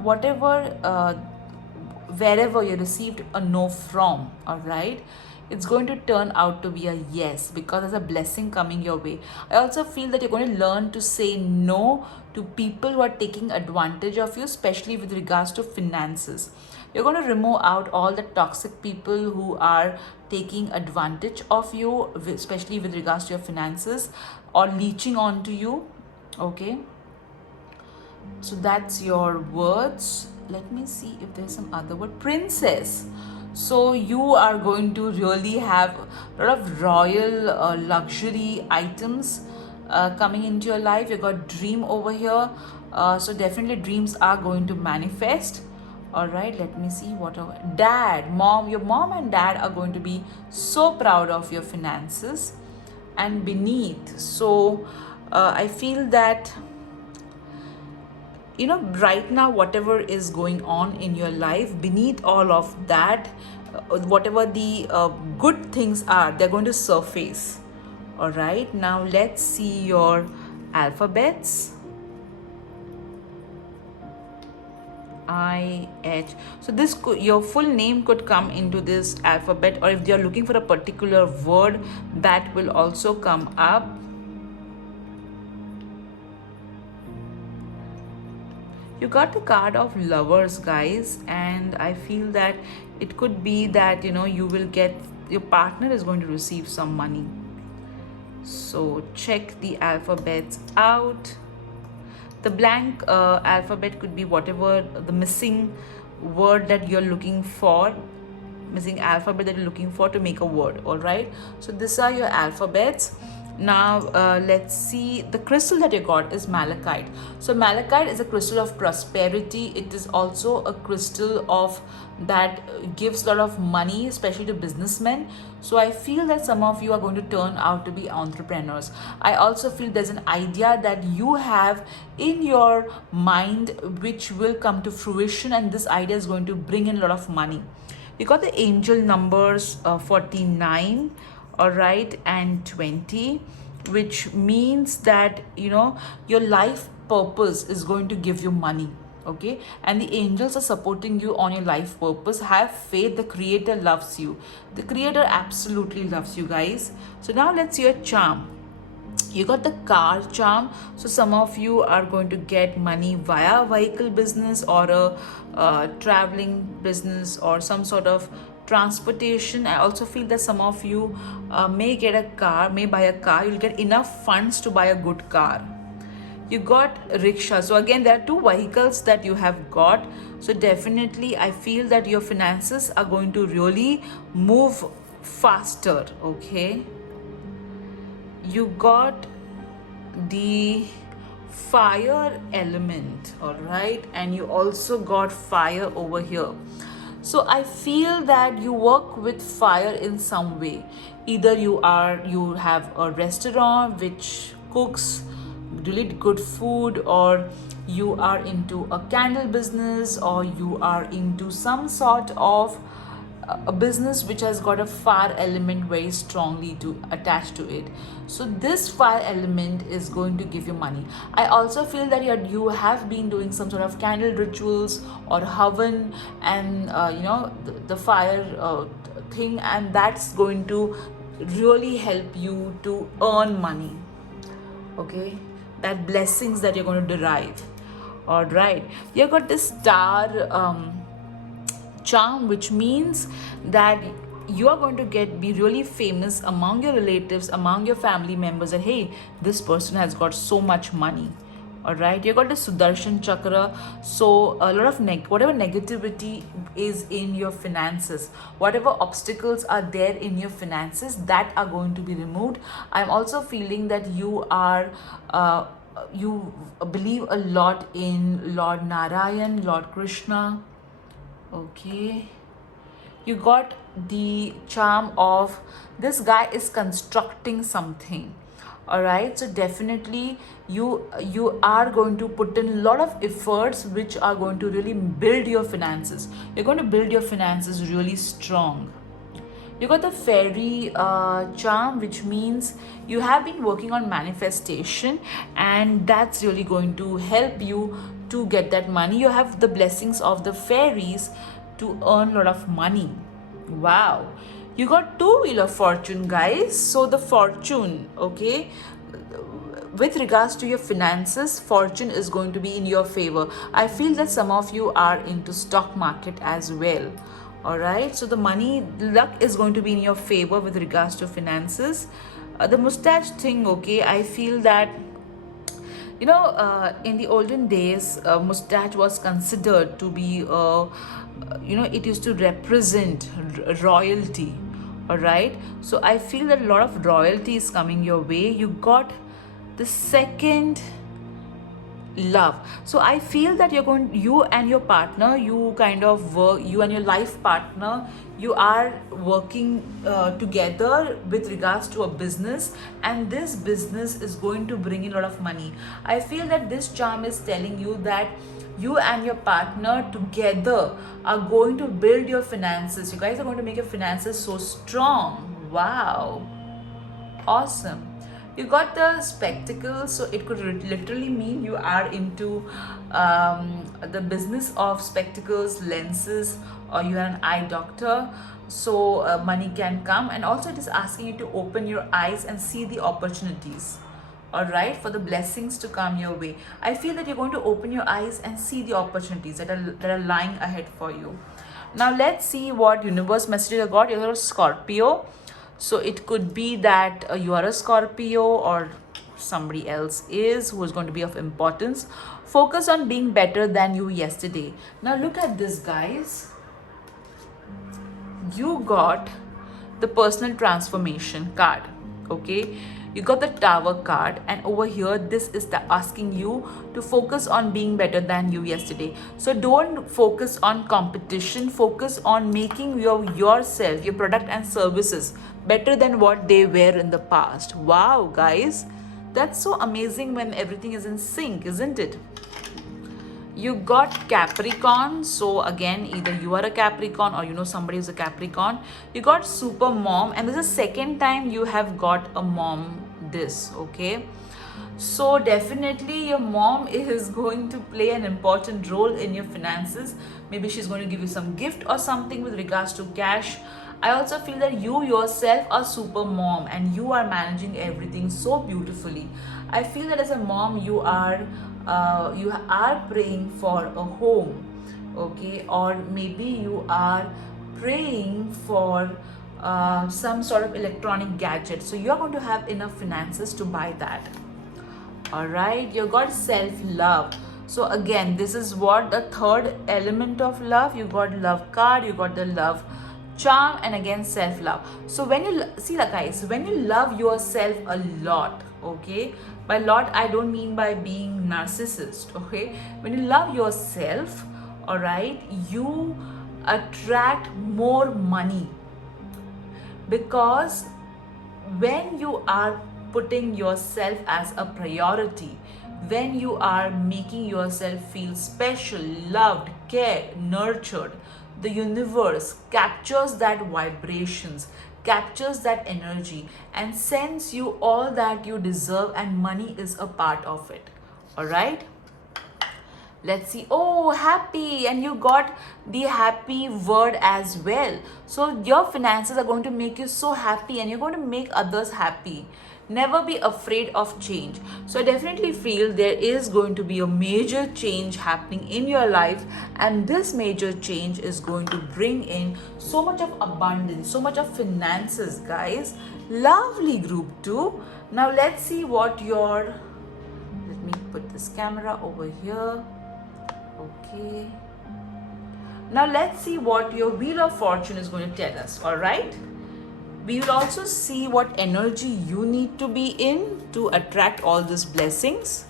wherever you received a no from, all right, it's going to turn out to be a yes, because there's a blessing coming your way. I also feel that you're going to learn to say no to people who are taking advantage of you, especially with regards to finances. You're going to remove out all the toxic people who are taking advantage of you, especially with regards to your finances, or leeching onto you. Okay, so that's your words. Let me see if there's some other word. Princess. So you are going to really have a lot of royal luxury items coming into your life. You got dream over here. So definitely dreams are going to manifest. All right, let me see what dad, mom, your mom and dad are going to be so proud of your finances. And beneath, so I feel that right now whatever is going on in your life, beneath all of that, whatever the good things are, they're going to surface. All right, now let's see your alphabets. IH. So this could, your full name could come into this alphabet, or if they are looking for a particular word, that will also come up. You got the card of lovers, guys, and I feel that it could be that you will get, your partner is going to receive some money. So check the alphabets out. The blank alphabet could be whatever the missing word that you're looking for, missing alphabet that you're looking for to make a word. All right, so these are your alphabets. Now let's see, the crystal that you got is malachite. So malachite is a crystal of prosperity. It is also a crystal of that gives a lot of money, especially to businessmen. So I feel that some of you are going to turn out to be entrepreneurs. I also feel there's an idea that you have in your mind which will come to fruition, and this idea is going to bring in a lot of money. You got the angel numbers 49, all right, and 20, which means that your life purpose is going to give you money. Okay, and the angels are supporting you on your life purpose. Have faith, the creator loves you. The creator absolutely loves you, guys. So now let's see your charm. You got the car charm. So some of you are going to get money via vehicle business, or a traveling business, or some sort of transportation. I also feel that some of you may get a car, may buy a car. You'll get enough funds to buy a good car. You got rickshaw. So again, there are two vehicles that you have got. So definitely I feel that your finances are going to really move faster. Okay, you got the fire element, all right, and you also got fire over here. So I feel that you work with fire in some way. Either you have a restaurant which cooks really good food, or you are into a candle business, or you are into some sort of a business which has got a fire element very strongly to attach to it. So this fire element is going to give you money. I also feel that you have been doing some sort of candle rituals or havan, and the fire thing, and that's going to really help you to earn money. Okay, that blessings that you're going to derive. All right, you got this star charm, which means that you are going to be really famous among your relatives, among your family members, that hey, this person has got so much money. All right, you got the Sudarshan chakra. So a lot of whatever negativity is in your finances, whatever obstacles are there in your finances, that are going to be removed. I'm also feeling that you are you believe a lot in Lord Narayan, Lord Krishna. Okay, you got the charm of this guy is constructing something. All right, so definitely you are going to put in a lot of efforts which are going to really build your finances. You're going to build your finances really strong. You got the fairy charm, which means you have been working on manifestation, and that's really going to help you to get that money. You have the blessings of the fairies to earn a lot of money. Wow, you got two-wheel of fortune, guys. So the fortune, okay, with regards to your finances, fortune is going to be in your favor. I feel that some of you are into stock market as well. All right, so the money luck is going to be in your favor with regards to finances. The mustache thing, okay, I feel that in the olden days, mustache was considered to be it used to represent royalty. All right, so I feel that a lot of royalty is coming your way. You got the second love. So I feel that you and your partner, you kind of work, you and your life partner, you are working together with regards to a business, and this business is going to bring in a lot of money. I feel that this charm is telling you that you and your partner together are going to build your finances. You guys are going to make your finances so strong. Wow. Awesome. You got the spectacles, so it could literally mean you are into the business of spectacles, lenses, or you are an eye doctor. So money can come, and also it is asking you to open your eyes and see the opportunities. All right, for the blessings to come your way. I feel that you're going to open your eyes and see the opportunities that are lying ahead for you. Now let's see what universe messages I got. You're a Scorpio. So it could be that you are a Scorpio, or somebody else is who is going to be of importance. Focus on being better than you yesterday. Now look at this, guys. You got the personal transformation card. Okay, you got the Tower card, and over here this is asking you to focus on being better than you yesterday. So don't focus on competition, focus on making yourself, your product and services better than what they were in the past. Wow, guys, that's so amazing when everything is in sync, isn't it? You got Capricorn. So again, either you are a Capricorn or you know somebody who's a Capricorn. You got Super Mom, and this is the second time you have got a mom this. Okay, so definitely your mom is going to play an important role in your finances. Maybe she's going to give you some gift or something with regards to cash. I also feel that you yourself are super mom and you are managing everything so beautifully. I feel that as a mom you are praying for a home, okay, or maybe you are praying for some sort of electronic gadget. So you are going to have enough finances to buy that. All right, you got self-love. So again, this is what the third element of love. You got love card, you got the love charm, and again self-love. So when you see that, guys, when you love yourself a lot, okay, by lot I don't mean by being narcissist, okay, when you love yourself, all right, you attract more money, because when you are putting yourself as a priority, when you are making yourself feel special, loved, cared, nurtured, the universe captures that vibrations, captures that energy, and sends you all that you deserve, and money is a part of it. All right, let's see. Oh, happy, and you got the happy word as well. So your finances are going to make you so happy, and you're going to make others happy. Never be afraid of change. So I definitely feel there is going to be a major change happening in your life, and this major change is going to bring in so much of abundance, so much of finances, guys. Lovely group 2. Now let's see what your, let me put this camera over here. Okay, now let's see what your Wheel of Fortune is going to tell us. All right, we will also see what energy you need to be in to attract all these blessings.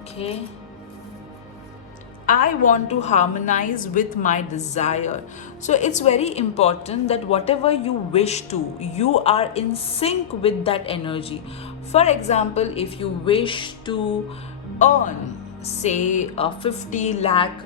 Okay, I want to harmonize with my desire. So it's very important that whatever you wish to, you are in sync with that energy. For example, if you wish to earn, say, 50 lakh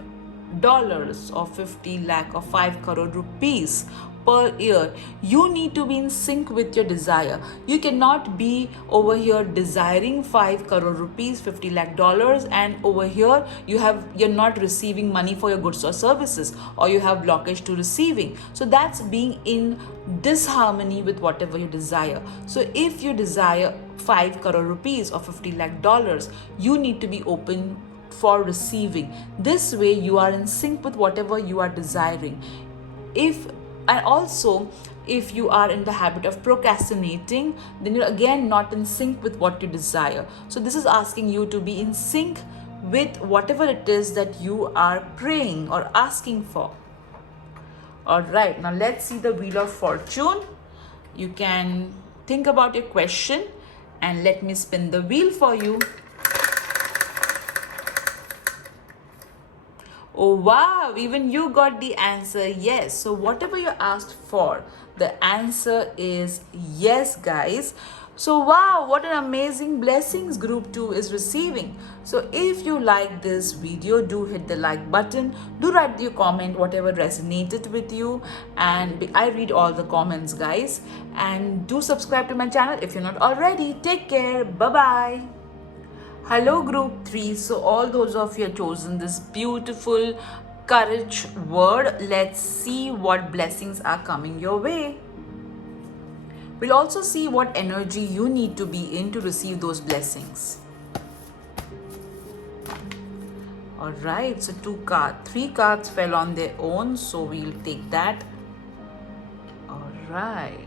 dollars or 50 lakh or 5 crore rupees per year, you need to be in sync with your desire. You cannot be over here desiring 5 crore rupees, 50 lakh dollars, and over here you're not receiving money for your goods or services, or you have blockage to receiving. So that's being in disharmony with whatever you desire. So if you desire 5 crore rupees or 50 lakh dollars, you need to be open for receiving. This way you are in sync with whatever you are desiring. And also, if you are in the habit of procrastinating, then you're again not in sync with what you desire. So this is asking you to be in sync with whatever it is that you are praying or asking for. All right, now let's see the Wheel of Fortune. You can think about your question and let me spin the wheel for you. Oh wow, even you got the answer yes. So whatever you asked for, the answer is yes, guys. So wow, what an amazing blessings group 2 is receiving. So if you like this video, do hit the like button, do write your comment whatever resonated with you, and I read all the comments, guys. And do subscribe to my channel if you're not already. Take care. Bye bye. Hello group 3. So all those of you have chosen this beautiful courage word. Let's see what blessings are coming your way. We'll also see what energy you need to be in to receive those blessings. Alright, so 3 cards fell on their own, so we'll take that. Alright.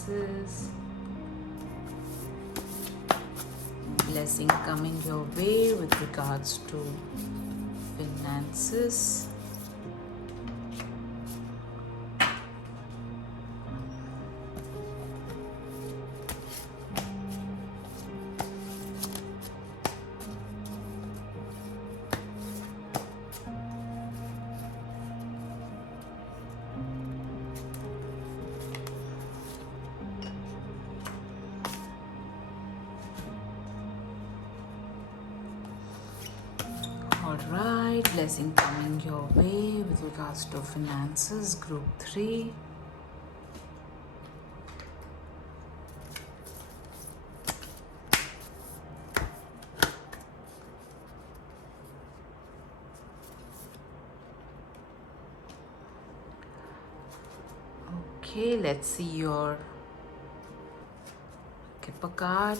Finances. Blessing coming your way with regards to finances. Alright, blessing coming your way with regards to finances, group 3. Okay, let's see your Kipper card.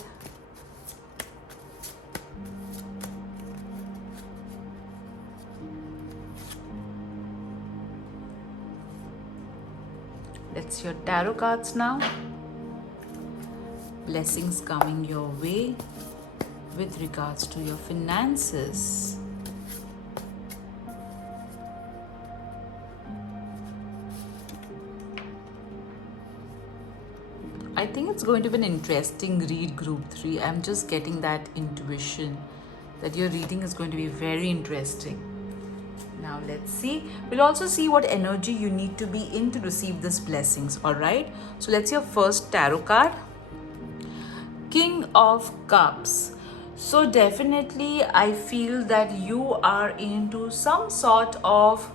Let's your tarot cards now. Blessings coming your way with regards to your finances. I think it's going to be an interesting read, group 3. I'm just getting that intuition that your reading is going to be very interesting. Now let's see. We'll also see what energy you need to be in to receive these blessings. Alright. So let's see your first tarot card. King of Cups. So definitely I feel that you are into some sort of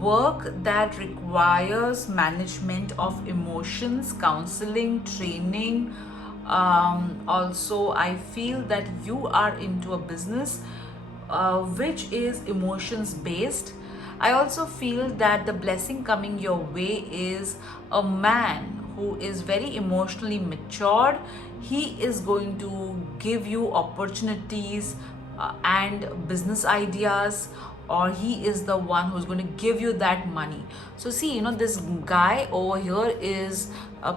work that requires management of emotions, counseling, training. Also, I feel that you are into a business which is emotions based. I also feel that the blessing coming your way is a man who is very emotionally matured. He is going to give you opportunities and business ideas, or he is the one who's going to give you that money. So see, this guy over here is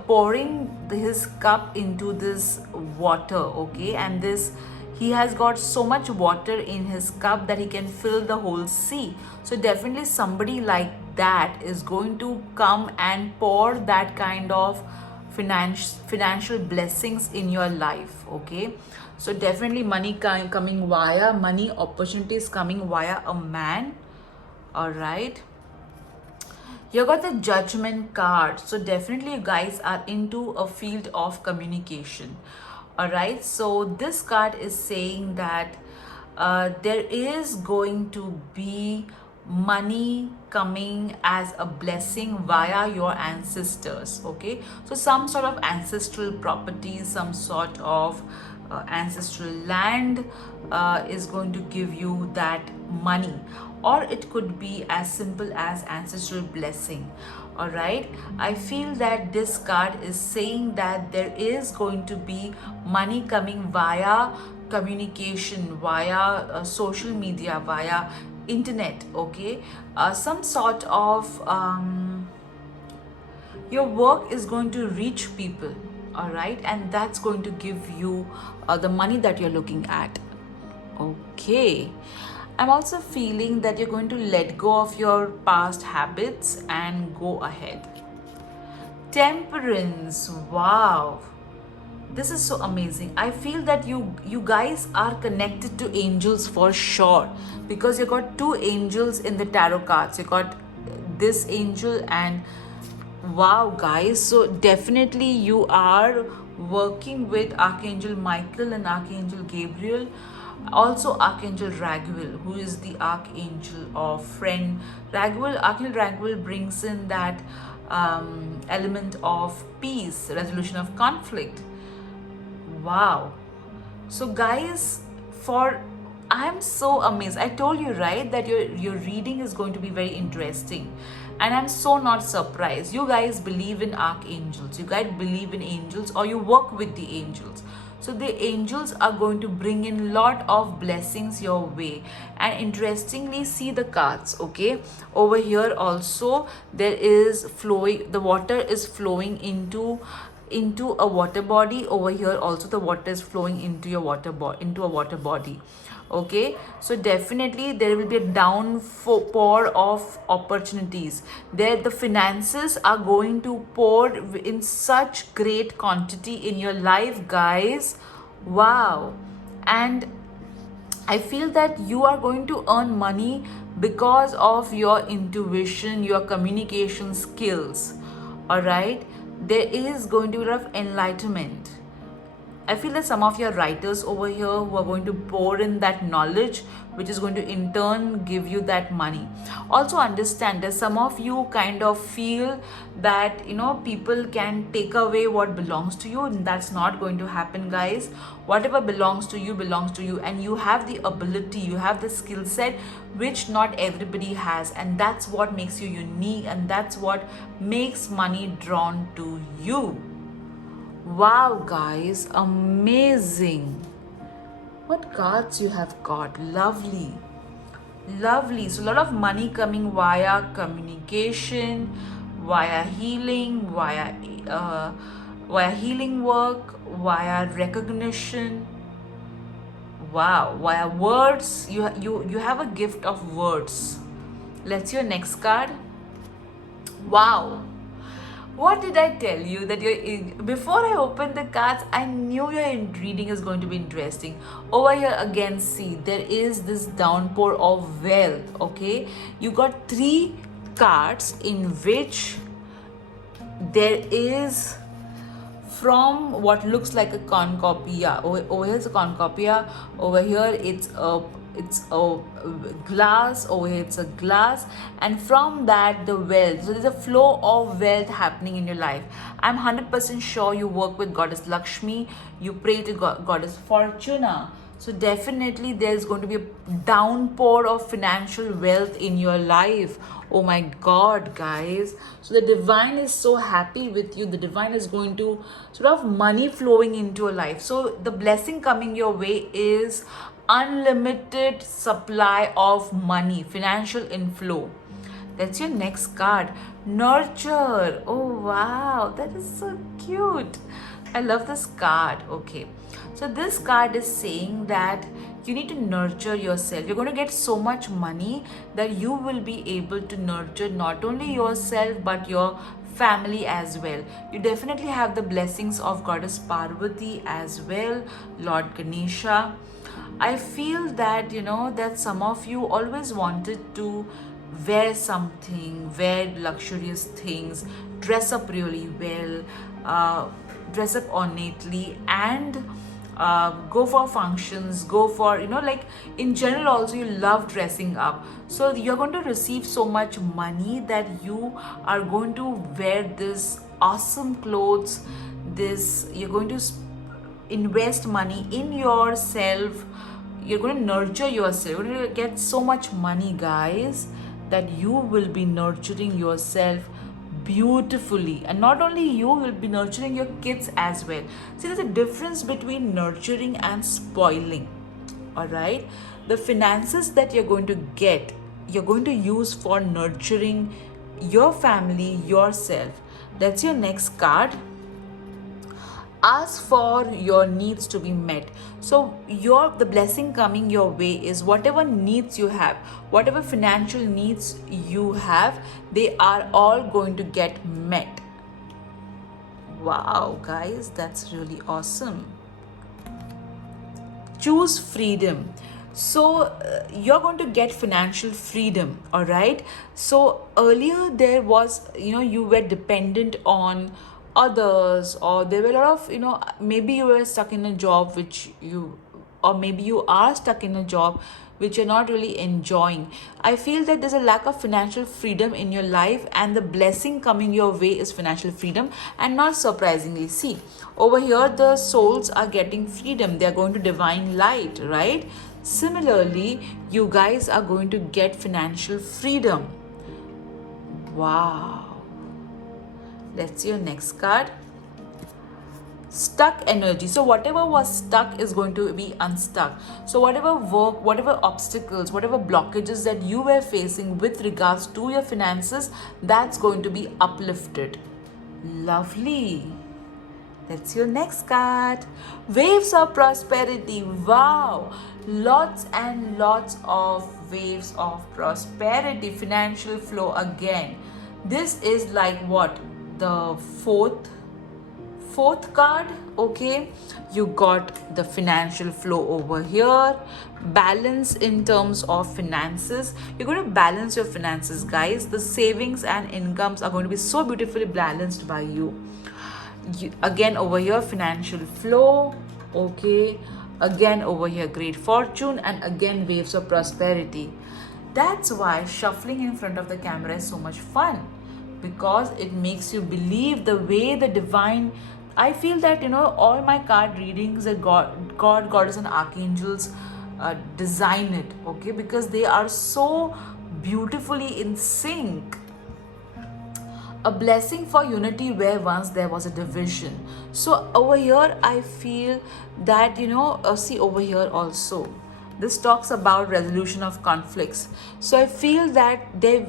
pouring his cup into this water, okay, and this he has got so much water in his cup that he can fill the whole sea. So definitely somebody like that is going to come and pour that kind of financial blessings in your life, okay. So definitely money coming via money, opportunities coming via a man. All right, you got the Judgment card. So definitely you guys are into a field of communication. All right, so this card is saying that there is going to be money coming as a blessing via your ancestors, okay. So some sort of ancestral properties, some sort of ancestral land is going to give you that money, or it could be as simple as ancestral blessing. All right, I feel that this card is saying that there is going to be money coming via communication, via social media, via internet, okay. Some sort of your work is going to reach people, all right, and that's going to give you the money that you're looking at, okay. I'm also feeling that you're going to let go of your past habits and go ahead. Temperance, wow. This is so amazing. I feel that you guys are connected to angels for sure, because you got two angels in the tarot cards. You got this angel and wow, guys. So definitely you are working with Archangel Michael and Archangel Gabriel, also Archangel Raguel, who is the archangel of friend. Archangel Raguel brings in that element of peace, resolution of conflict. Wow. So guys, for I'm so amazed. I told you, right, that your reading is going to be very interesting. And I'm so not surprised. You guys believe in archangels. You guys believe in angels, or you work with the angels. So the angels are going to bring in lot of blessings your way. And interestingly, see the cards, okay? Over here also there is flowing, the water is flowing into a water body. Over here also the water is flowing into your into a water body. Okay, so definitely there will be a downpour of opportunities there. The finances are going to pour in such great quantity in your life, guys. Wow. And I feel that you are going to earn money because of your intuition, your communication skills. All right, there is going to be a lot of enlightenment. I feel that some of your writers over here who are going to pour in that knowledge, which is going to in turn give you that money. Also understand that some of you kind of feel that people can take away what belongs to you, and that's not going to happen, guys. Whatever belongs to you, and you have the ability, you have the skill set which not everybody has, and that's what makes you unique, and that's what makes money drawn to you. Wow, guys, amazing. What cards you have got? Lovely. Lovely. So a lot of money coming via communication, via healing, via healing work, via recognition. Wow, via words. You have a gift of words. Let's see your next card. Wow. What did I tell you that before I opened the cards, I knew your reading is going to be interesting. Over here again, see, there is this downpour of wealth, okay? You got 3 cards in which there is, from what looks like a cornucopia. Over here it's a cornucopia. Over here it's a glass. Over here it's a glass, and from that the wealth. So there's a flow of wealth happening in your life. I'm 100% sure you work with Goddess Lakshmi. You pray to Goddess Fortuna. So definitely there's going to be a downpour of financial wealth in your life. Oh my God, guys. So the divine is so happy with you. The divine is going to sort of money flowing into your life. So the blessing coming your way is unlimited supply of money, financial inflow. That's your next card. Nurture. Oh wow, that is so cute. I love this card. Okay, so this card is saying that you need to nurture yourself. You're going to get so much money that you will be able to nurture not only yourself but your family as well. You definitely have the blessings of Goddess Parvati as well, Lord Ganesha. I feel that that some of you always wanted to wear something, wear luxurious things, dress up really well, dress up ornately, and go for functions, go for like in general also you love dressing up. So you're going to receive so much money that you are going to wear this awesome clothes. You're going to invest money in yourself. You're going to nurture yourself. You're going to get so much money, guys, that you will be nurturing yourself beautifully. And not only you will be nurturing your kids as well. See, there's a difference between nurturing and spoiling. All right, the finances that you're going to get, you're going to use for nurturing your family, yourself. That's your next card. Ask for your needs to be met. So the blessing coming your way is whatever needs you have, whatever financial needs you have, they are all going to get met. Wow, guys, that's really awesome. Choose freedom. So you're going to get financial freedom, all right? So earlier there was, you were dependent on others, or there were a lot of, maybe you were stuck in a job which you, or maybe you are stuck in a job which you're not really enjoying. I feel that there's a lack of financial freedom in your life, and the blessing coming your way is financial freedom. And not surprisingly, see, over here the souls are getting freedom, they're going to divine light, right? Similarly, you guys are going to get financial freedom. Wow. Let's see your next card. Stuck energy. So whatever was stuck is going to be unstuck. So whatever work, whatever obstacles, whatever blockages that you were facing with regards to your finances, that's going to be uplifted. Lovely. That's your next card. Waves of prosperity. Wow. Lots and lots of waves of prosperity. Financial flow again. This is like what? The fourth card. Okay, you got the financial flow over here, balance in terms of finances. You're going to balance your finances, guys. The savings and incomes are going to be so beautifully balanced by you. Again over here, financial flow. Okay, again over here, great fortune, and again waves of prosperity. That's why shuffling in front of the camera is so much fun, because it makes you believe the way the divine. I feel that all my card readings, that God, Goddess, and archangels design it, okay, because they are so beautifully in sync. A blessing for unity where once there was a division. So over here I feel that see over here also, this talks about resolution of conflicts. So I feel that there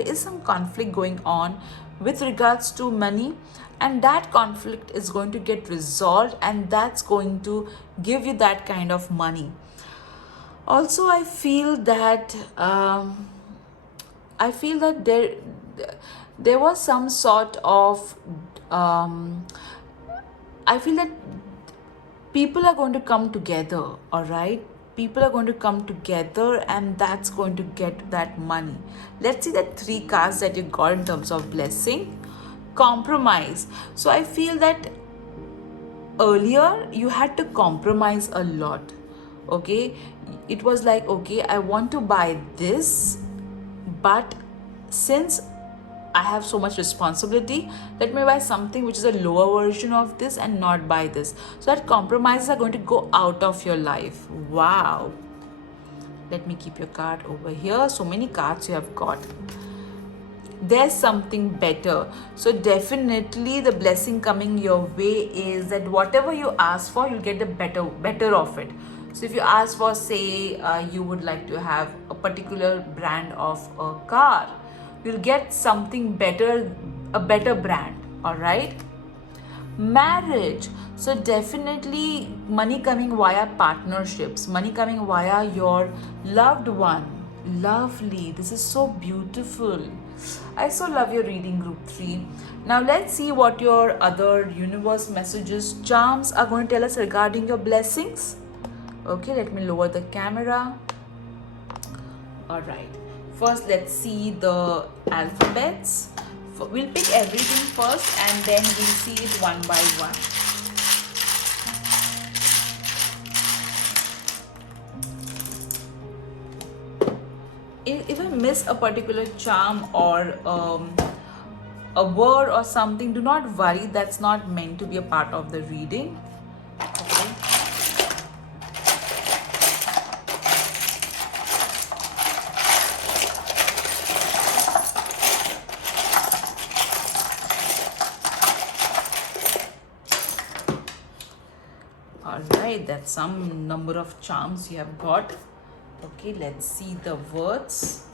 is some conflict going on with regards to money, and that conflict is going to get resolved, and that's going to give you that kind of money. Also I feel that there was some sort of I feel that people are going to come together, all right? People are going to come together, and that's going to get that money. Let's see the 3 cards that you got in terms of blessing. Compromise. So I feel that earlier you had to compromise a lot, okay? It was like, okay, I want to buy this, but since I have so much responsibility, let me buy something which is a lower version of this and not buy this. So that compromises are going to go out of your life. Wow. Let me keep your card over here. So many cards you have got. There's something better. So definitely the blessing coming your way is that whatever you ask for, you'll get the better of it. So if you ask for, say, you would like to have a particular brand of a car, you'll get something better, a better brand, all right? Marriage. So definitely money coming via partnerships, money coming via your loved one. Lovely. This is so beautiful. I so love your reading, group 3. Now let's see what your other universe messages, charms are going to tell us regarding your blessings. Okay, let me lower the camera. All right. First, let's see the alphabets. We'll pick everything first, and then we'll see it one by one. If I miss a particular charm or a word or something, do not worry. That's not meant to be a part of the reading. Okay. Alright, that's some number of charms you have got. Okay, let's see the words.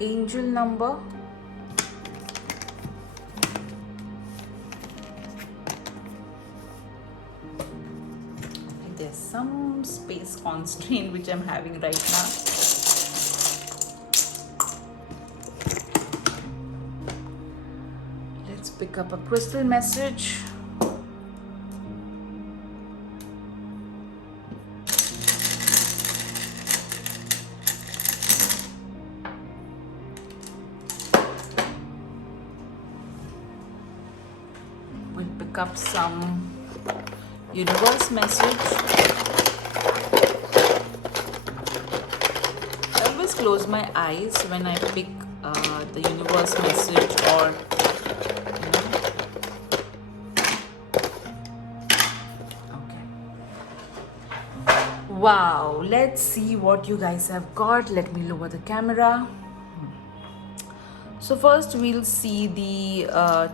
angel number. There's some space constraint which I'm having right now. Let's pick up a crystal message. We'll pick up some universe message. I always close my eyes when I pick the universe message, or okay. Wow, let's see what you guys have got. Let me lower the camera. So first we'll see the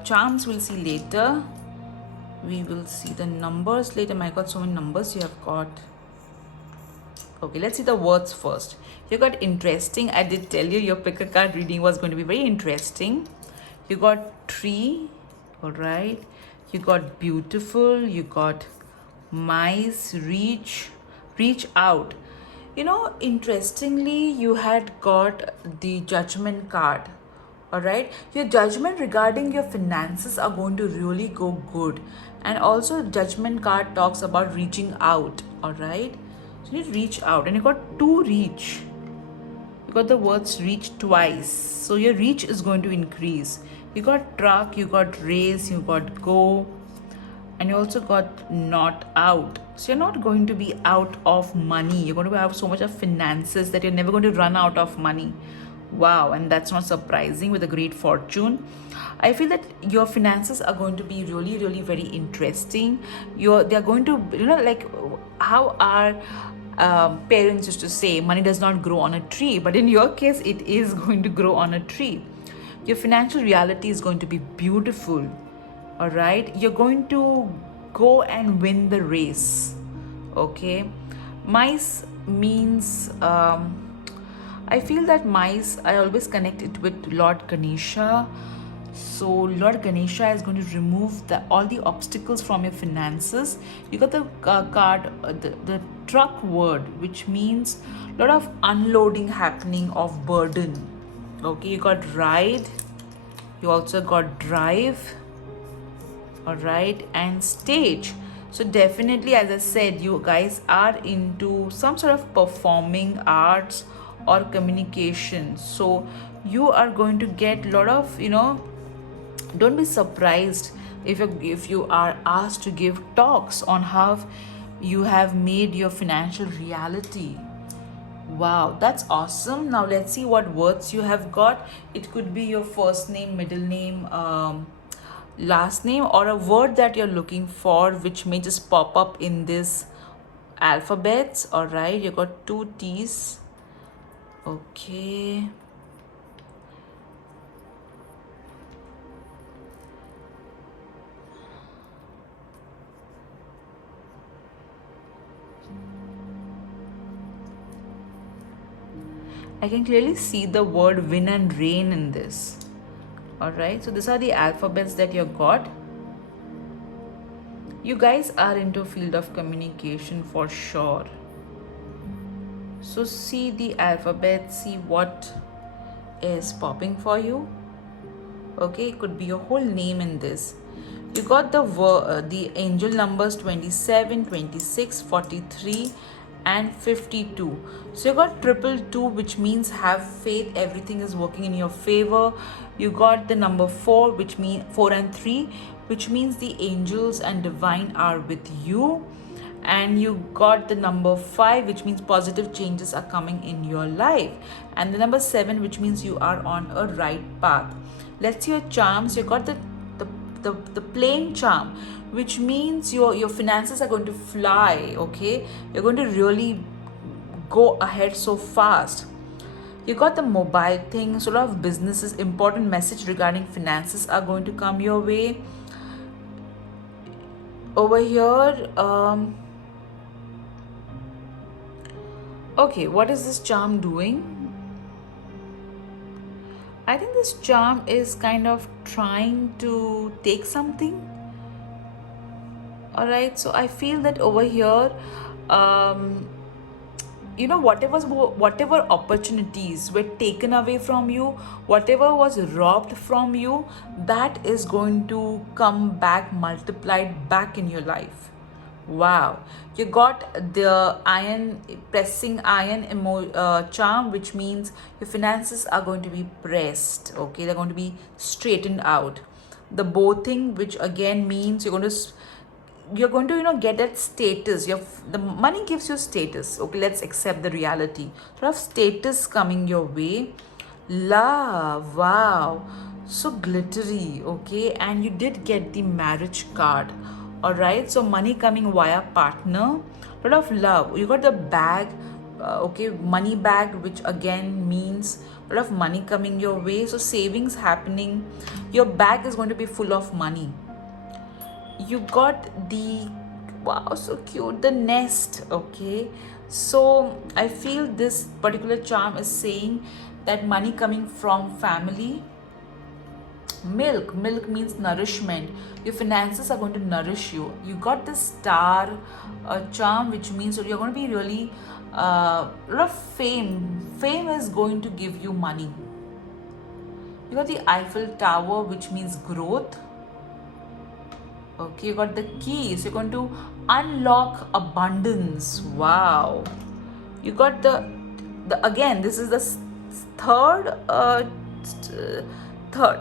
charms, we'll see later. We will see the numbers later. My God, so many numbers you have got. Okay, let's see the words first. You got interesting. I did tell you your pick a card reading was going to be very interesting. You got tree, all right. You got beautiful. You got mice, reach out. You know, interestingly, you had got the judgment card. All right, your judgment regarding your finances are going to really go good. And also judgment card talks about reaching out. All right, so you reach out, and you got to reach. You got the words reach twice, so your reach is going to increase. You got truck, you got race, you got go, and you also got not out. So you're not going to be out of money. You're going to have so much of finances that you're never going to run out of money. Wow, and that's not surprising with a great fortune. I feel that your finances are going to be really, really very interesting. They're going to, like how our parents used to say, money does not grow on a tree, but in your case, it is going to grow on a tree. Your financial reality is going to be beautiful. All right, you're going to go and win the race. Okay, mice means I feel that mice, I always connect it with Lord Ganesha. So Lord Ganesha is going to remove all the obstacles from your finances. You got the card, the truck word, which means a lot of unloading happening of burden. Okay, you got ride. You also got drive. All right, and stage. So definitely, as I said, you guys are into some sort of performing arts or communication. So you are going to get a lot of, don't be surprised if you are asked to give talks on how you have made your financial reality. Wow, that's awesome. Now let's see what words you have got. It could be your first name, middle name, last name, or a word that you're looking for, which may just pop up in this alphabets. All right, you got 2 T's. Okay. I can clearly see the word win and rain in this. All right, so these are the alphabets that you got. You guys are into field of communication for sure. So see the alphabet, see what is popping for you. Okay, it could be your whole name in this. You got the angel numbers 27, 26, 43 and 52. So you got 222, which means have faith, everything is working in your favor. You got the number 4, which means 4 and 3, which means the angels and divine are with you. And you got the number 5, which means positive changes are coming in your life. And the number 7, which means you are on a right path. Let's see your charms. You got the plain charm, which means your finances are going to fly. Okay, you're going to really go ahead so fast. You got the mobile thing, so a lot of businesses, important message regarding finances are going to come your way. Over here, okay, what is this charm doing? I think this charm is kind of trying to take something. All right, so I feel that over here, um, whatever opportunities were taken away from you, whatever was robbed from you, that is going to come back multiplied back in your life. Wow, you got the iron pressing iron charm, which means your finances are going to be pressed. Okay, they're going to be straightened out. The bow thing, which again means you're going to get that status. The money gives you status. Okay, let's accept the reality. Sort of status coming your way. Love, wow, so glittery. Okay, and you did get the marriage card. All right, so money coming via partner. Lot of love. You got the bag. Okay, money bag, which again means a lot of money coming your way. So savings happening. Your bag is going to be full of money. You got the, wow, so cute, the nest. Okay, so I feel this particular charm is saying that money coming from family. Milk means nourishment. Your finances are going to nourish you. You got the star charm, which means you're going to be really a lot of fame is going to give you money. You got the Eiffel Tower, which means growth. Okay, you got the keys. You're going to unlock abundance. Wow. You got the again. This is the third third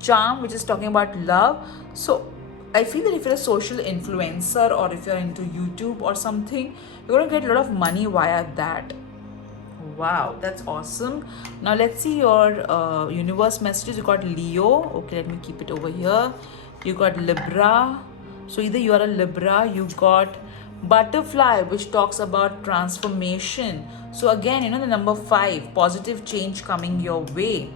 charm, which is talking about love. So I feel that if you're a social influencer or if you're into YouTube or something, you're going to get a lot of money via that. Wow, that's awesome. Now let's see your universe messages. You got Leo. Okay, let me keep it over here. You got Libra. So either you are a Libra. You got Butterfly, which talks about transformation. So again, the number 5, positive change coming your way.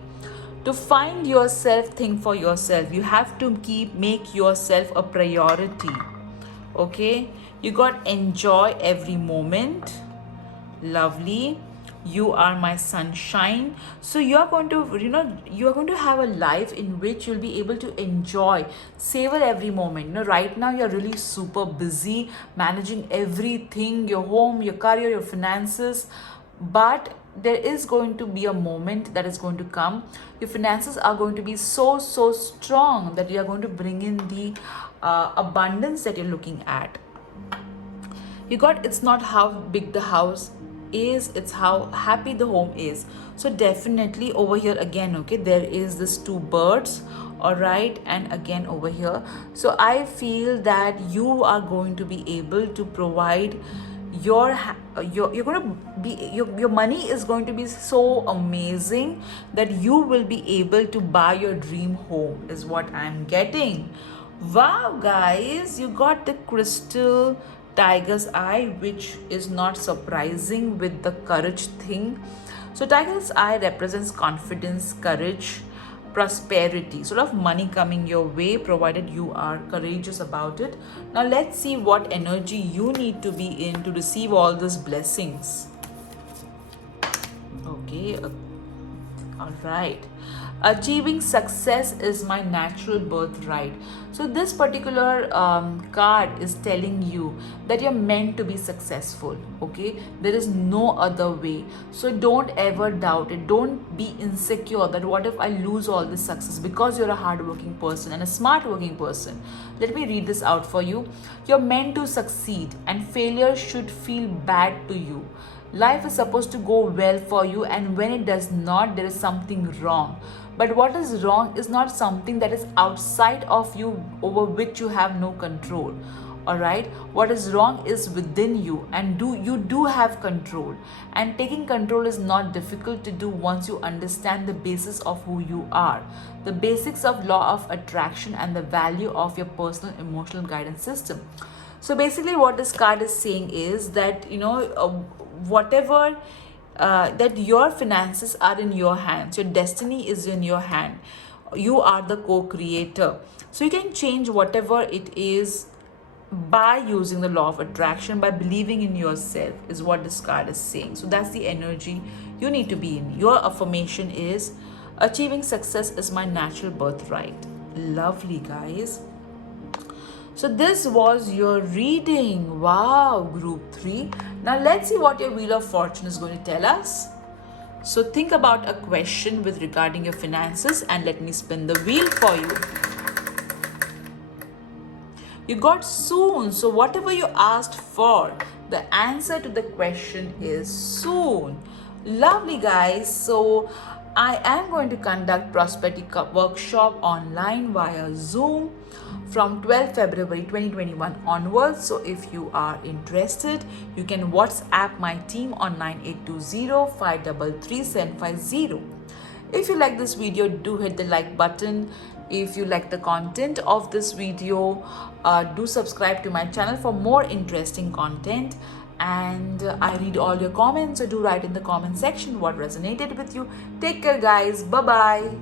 To find yourself, think for yourself. You have to make yourself a priority. Okay, you got enjoy every moment. Lovely. You are my sunshine. So you're going to have a life in which you'll be able to enjoy, savor every moment. Right now you're really super busy managing everything, your home, your career, your finances, but there is going to be a moment that is going to come. Your finances are going to be so strong that you are going to bring in the abundance that you're looking at. You got, it's not how big the house is, it's how happy the home is. So definitely over here again, okay, there is this 2 birds. All right, and again over here, so I feel that you are going to be able to provide you're going to be your money is going to be so amazing that you will be able to buy your dream home, is what I'm getting. Wow, guys, you got the crystal tiger's eye, which is not surprising with the courage thing. So tiger's eye represents confidence, courage, prosperity, sort of money coming your way, provided you are courageous about it. Now let's see what energy you need to be in to receive all these blessings. Okay, all right. Achieving success is my natural birthright. So this particular card is telling you that you're meant to be successful. Okay, there is no other way. So don't ever doubt it. Don't be insecure that what if I lose all this success, because you're a hardworking person and a smart working person. Let me read this out for you. You're meant to succeed, and failure should feel bad to you. Life is supposed to go well for you, and when it does not, there is something wrong. But what is wrong is not something that is outside of you, over which you have no control. All right, what is wrong is within you, and you do have control, and taking control is not difficult to do once you understand the basis of who you are, the basics of law of attraction, and the value of your personal emotional guidance system. So basically what this card is saying is that whatever that your finances are in your hands, your destiny is in your hand, you are the co-creator. So you can change whatever it is by using the law of attraction, by believing in yourself, is what this card is saying. So that's the energy you need to be in. Your affirmation is, Achieving success is my natural birthright. Lovely, guys. So this was your reading. Wow, group 3. Now let's see what your Wheel of Fortune is going to tell us. So think about a question with regarding your finances and let me spin the wheel for you. You got soon. So whatever you asked for, the answer to the question is soon. Lovely, guys. So I am going to conduct prosperity workshop online via Zoom from 12 February 2021 onwards. So if you are interested, you can WhatsApp my team on 9820-533-750. If you like this video, do hit the like button. If you like the content of this video, do subscribe to my channel for more interesting content. And I read all your comments, so do write in the comment section what resonated with you. Take care, guys. Bye bye.